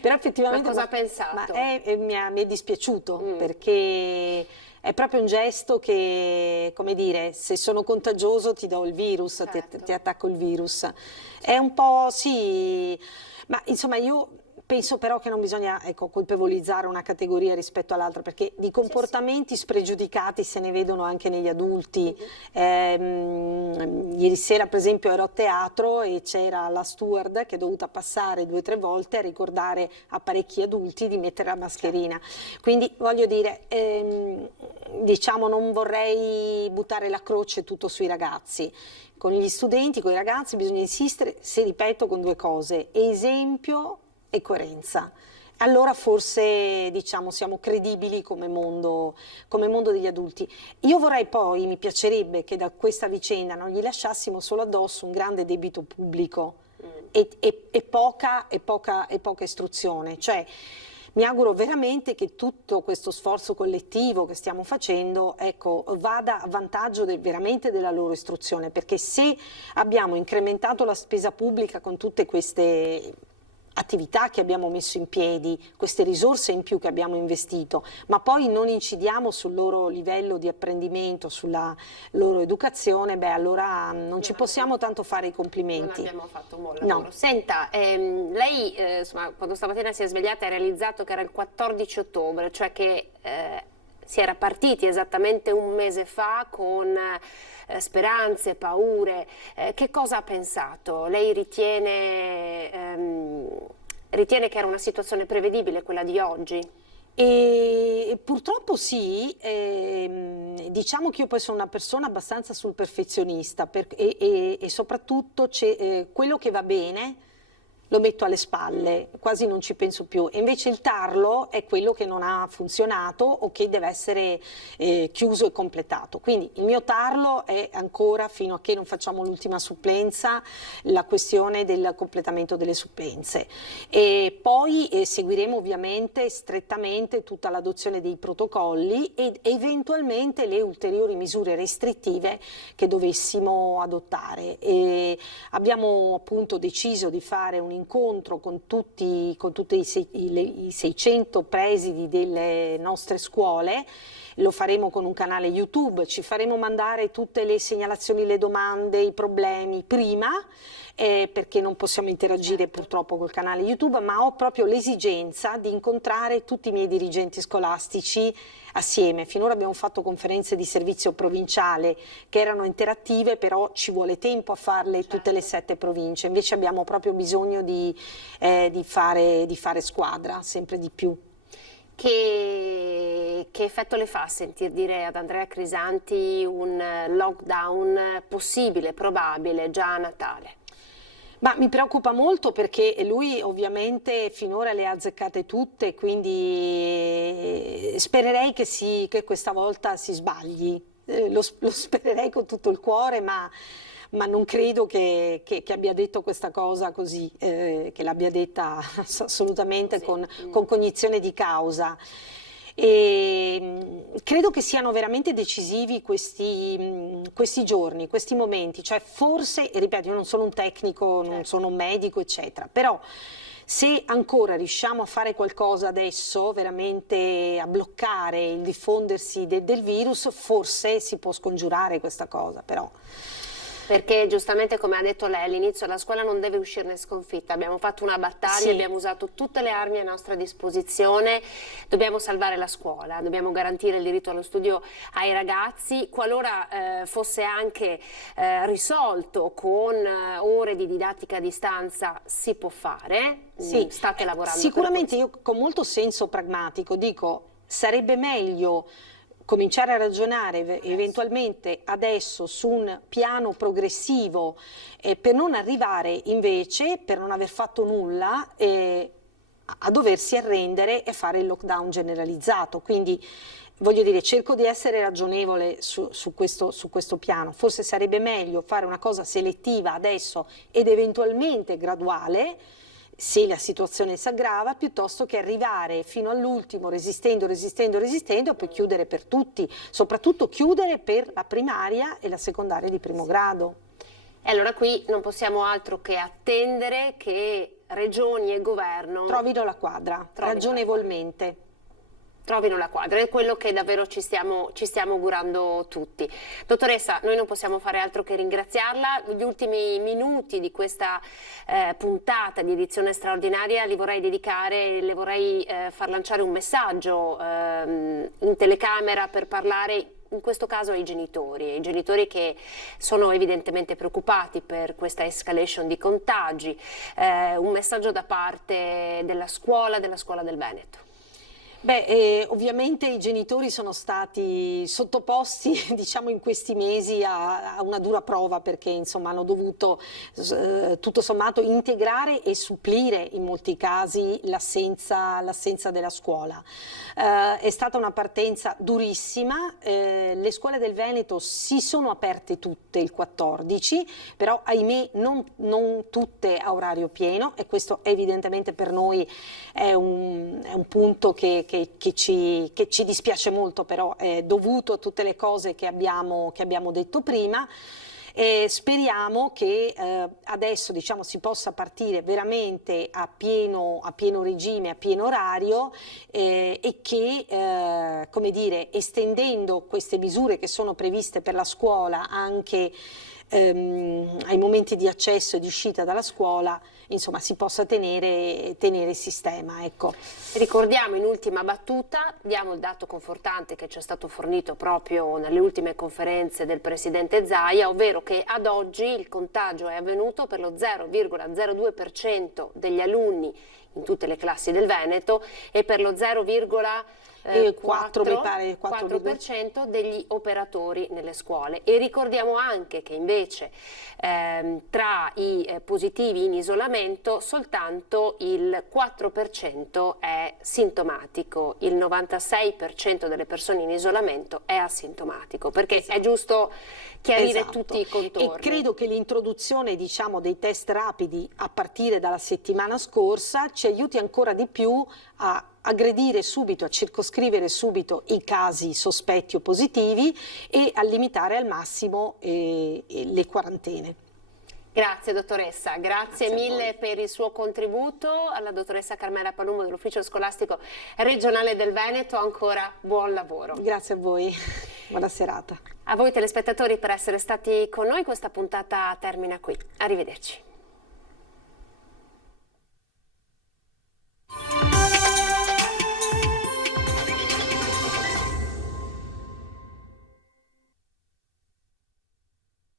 però effettivamente... Ma cosa ha pensato? Mi è dispiaciuto perché è proprio un gesto che, come dire, se sono contagioso ti do il virus, certo. ti attacco il virus. È un po' sì, ma insomma io penso però che non bisogna colpevolizzare una categoria rispetto all'altra, perché di comportamenti spregiudicati se ne vedono anche negli adulti. Ieri sera per esempio ero a teatro e c'era la steward che è dovuta passare 2 o 3 volte a ricordare a parecchi adulti di mettere la mascherina. Quindi voglio dire, diciamo non vorrei buttare la croce tutto sui ragazzi. Con gli studenti, con i ragazzi bisogna insistere, se ripeto, con 2 cose: esempio e coerenza. Allora forse diciamo siamo credibili come mondo degli adulti. Io vorrei poi, mi piacerebbe che da questa vicenda non gli lasciassimo solo addosso un grande debito pubblico e poca istruzione, cioè mi auguro veramente che tutto questo sforzo collettivo che stiamo facendo vada a vantaggio veramente della loro istruzione, perché se abbiamo incrementato la spesa pubblica con tutte queste attività che abbiamo messo in piedi, queste risorse in più che abbiamo investito, ma poi non incidiamo sul loro livello di apprendimento, sulla loro educazione, beh allora non ci possiamo tanto fare i complimenti. Non abbiamo fatto un buon lavoro. No. Senta, lei insomma, quando stamattina si è svegliata ha realizzato che era il 14 ottobre, cioè che si era partiti esattamente un mese fa con speranze, paure. Che cosa ha pensato? Lei ritiene che era una situazione prevedibile quella di oggi? E purtroppo sì, diciamo che io poi sono una persona abbastanza sul perfezionista e soprattutto quello che va bene lo metto alle spalle, quasi non ci penso più. E invece il tarlo è quello che non ha funzionato o che deve essere chiuso e completato. Quindi il mio tarlo è ancora, fino a che non facciamo l'ultima supplenza, la questione del completamento delle supplenze. E poi seguiremo ovviamente strettamente tutta l'adozione dei protocolli ed eventualmente le ulteriori misure restrittive che dovessimo adottare. E abbiamo appunto deciso di fare un incontro con tutti i 600 presidi delle nostre scuole. Lo faremo con un canale YouTube, ci faremo mandare tutte le segnalazioni, le domande, i problemi prima, perché non possiamo interagire purtroppo col canale YouTube, ma ho proprio l'esigenza di incontrare tutti i miei dirigenti scolastici assieme. Finora abbiamo fatto conferenze di servizio provinciale che erano interattive, però ci vuole tempo a farle tutte le 7 province, invece abbiamo proprio bisogno di fare squadra sempre di più. Che effetto le fa sentir dire ad Andrea Crisanti un lockdown possibile, probabile, già a Natale? Ma mi preoccupa molto perché lui ovviamente finora le ha azzeccate tutte, quindi spererei che questa volta si sbagli, lo spererei con tutto il cuore, ma non credo che abbia detto questa cosa così, che l'abbia detta assolutamente con cognizione di causa. E credo che siano veramente decisivi questi giorni, questi momenti, cioè forse, ripeto, io non sono un tecnico, non sono un medico, eccetera, però se ancora riusciamo a fare qualcosa adesso, veramente a bloccare il diffondersi del virus, forse si può scongiurare questa cosa, però. Perché giustamente, come ha detto lei all'inizio, la scuola non deve uscirne sconfitta. Abbiamo fatto una battaglia, abbiamo usato tutte le armi a nostra disposizione, dobbiamo salvare la scuola, dobbiamo garantire il diritto allo studio ai ragazzi, qualora fosse anche risolto con ore di didattica a distanza, si può fare, state lavorando. Sicuramente io con molto senso pragmatico dico, sarebbe meglio cominciare a ragionare eventualmente adesso su un piano progressivo per non arrivare invece, per non aver fatto nulla, a doversi arrendere e fare il lockdown generalizzato. Quindi voglio dire, cerco di essere ragionevole su questo piano. Forse sarebbe meglio fare una cosa selettiva adesso ed eventualmente graduale, se la situazione si aggrava, piuttosto che arrivare fino all'ultimo resistendo e poi chiudere per tutti, soprattutto chiudere per la primaria e la secondaria di primo grado. E allora qui non possiamo altro che attendere che regioni e governo trovino la quadra, ragionevolmente. Trovino la quadra, è quello che davvero ci stiamo augurando tutti. Dottoressa, noi non possiamo fare altro che ringraziarla. Gli ultimi minuti di questa puntata di edizione straordinaria li vorrei dedicare, le vorrei far lanciare un messaggio in telecamera per parlare in questo caso ai genitori che sono evidentemente preoccupati per questa escalation di contagi, un messaggio da parte della scuola del Veneto. Beh, ovviamente i genitori sono stati sottoposti, diciamo, in questi mesi a una dura prova, perché insomma hanno dovuto tutto sommato integrare e supplire in molti casi l'assenza della scuola. È stata una partenza durissima, le scuole del Veneto si sono aperte tutte il 14, però ahimè non tutte a orario pieno, e questo evidentemente per noi è un punto che ci dispiace molto, però è dovuto a tutte le cose che abbiamo detto prima. Speriamo che adesso, diciamo, si possa partire veramente a pieno regime, a pieno orario, e che come dire, estendendo queste misure che sono previste per la scuola anche ai momenti di accesso e di uscita dalla scuola, insomma, si possa tenere il sistema, ecco. Ricordiamo in ultima battuta, diamo il dato confortante che ci è stato fornito proprio nelle ultime conferenze del Presidente Zaia, ovvero che ad oggi il contagio è avvenuto per lo 0,02% degli alunni in tutte le classi del Veneto e per lo 0,2% mi pare 4% degli operatori nelle scuole. E ricordiamo anche che invece tra i positivi in isolamento soltanto il 4% è sintomatico, il 96% delle persone in isolamento è asintomatico, perché è giusto chiarire tutti i contorni. E credo che l'introduzione, diciamo, dei test rapidi a partire dalla settimana scorsa ci aiuti ancora di più a aggredire subito, a circoscrivere subito i casi sospetti o positivi e a limitare al massimo le quarantene. Grazie dottoressa, grazie mille per il suo contributo. Alla dottoressa Carmela Palumbo dell'Ufficio Scolastico Regionale del Veneto, ancora buon lavoro. Grazie a voi, buona serata. A voi telespettatori per essere stati con noi, questa puntata termina qui. Arrivederci.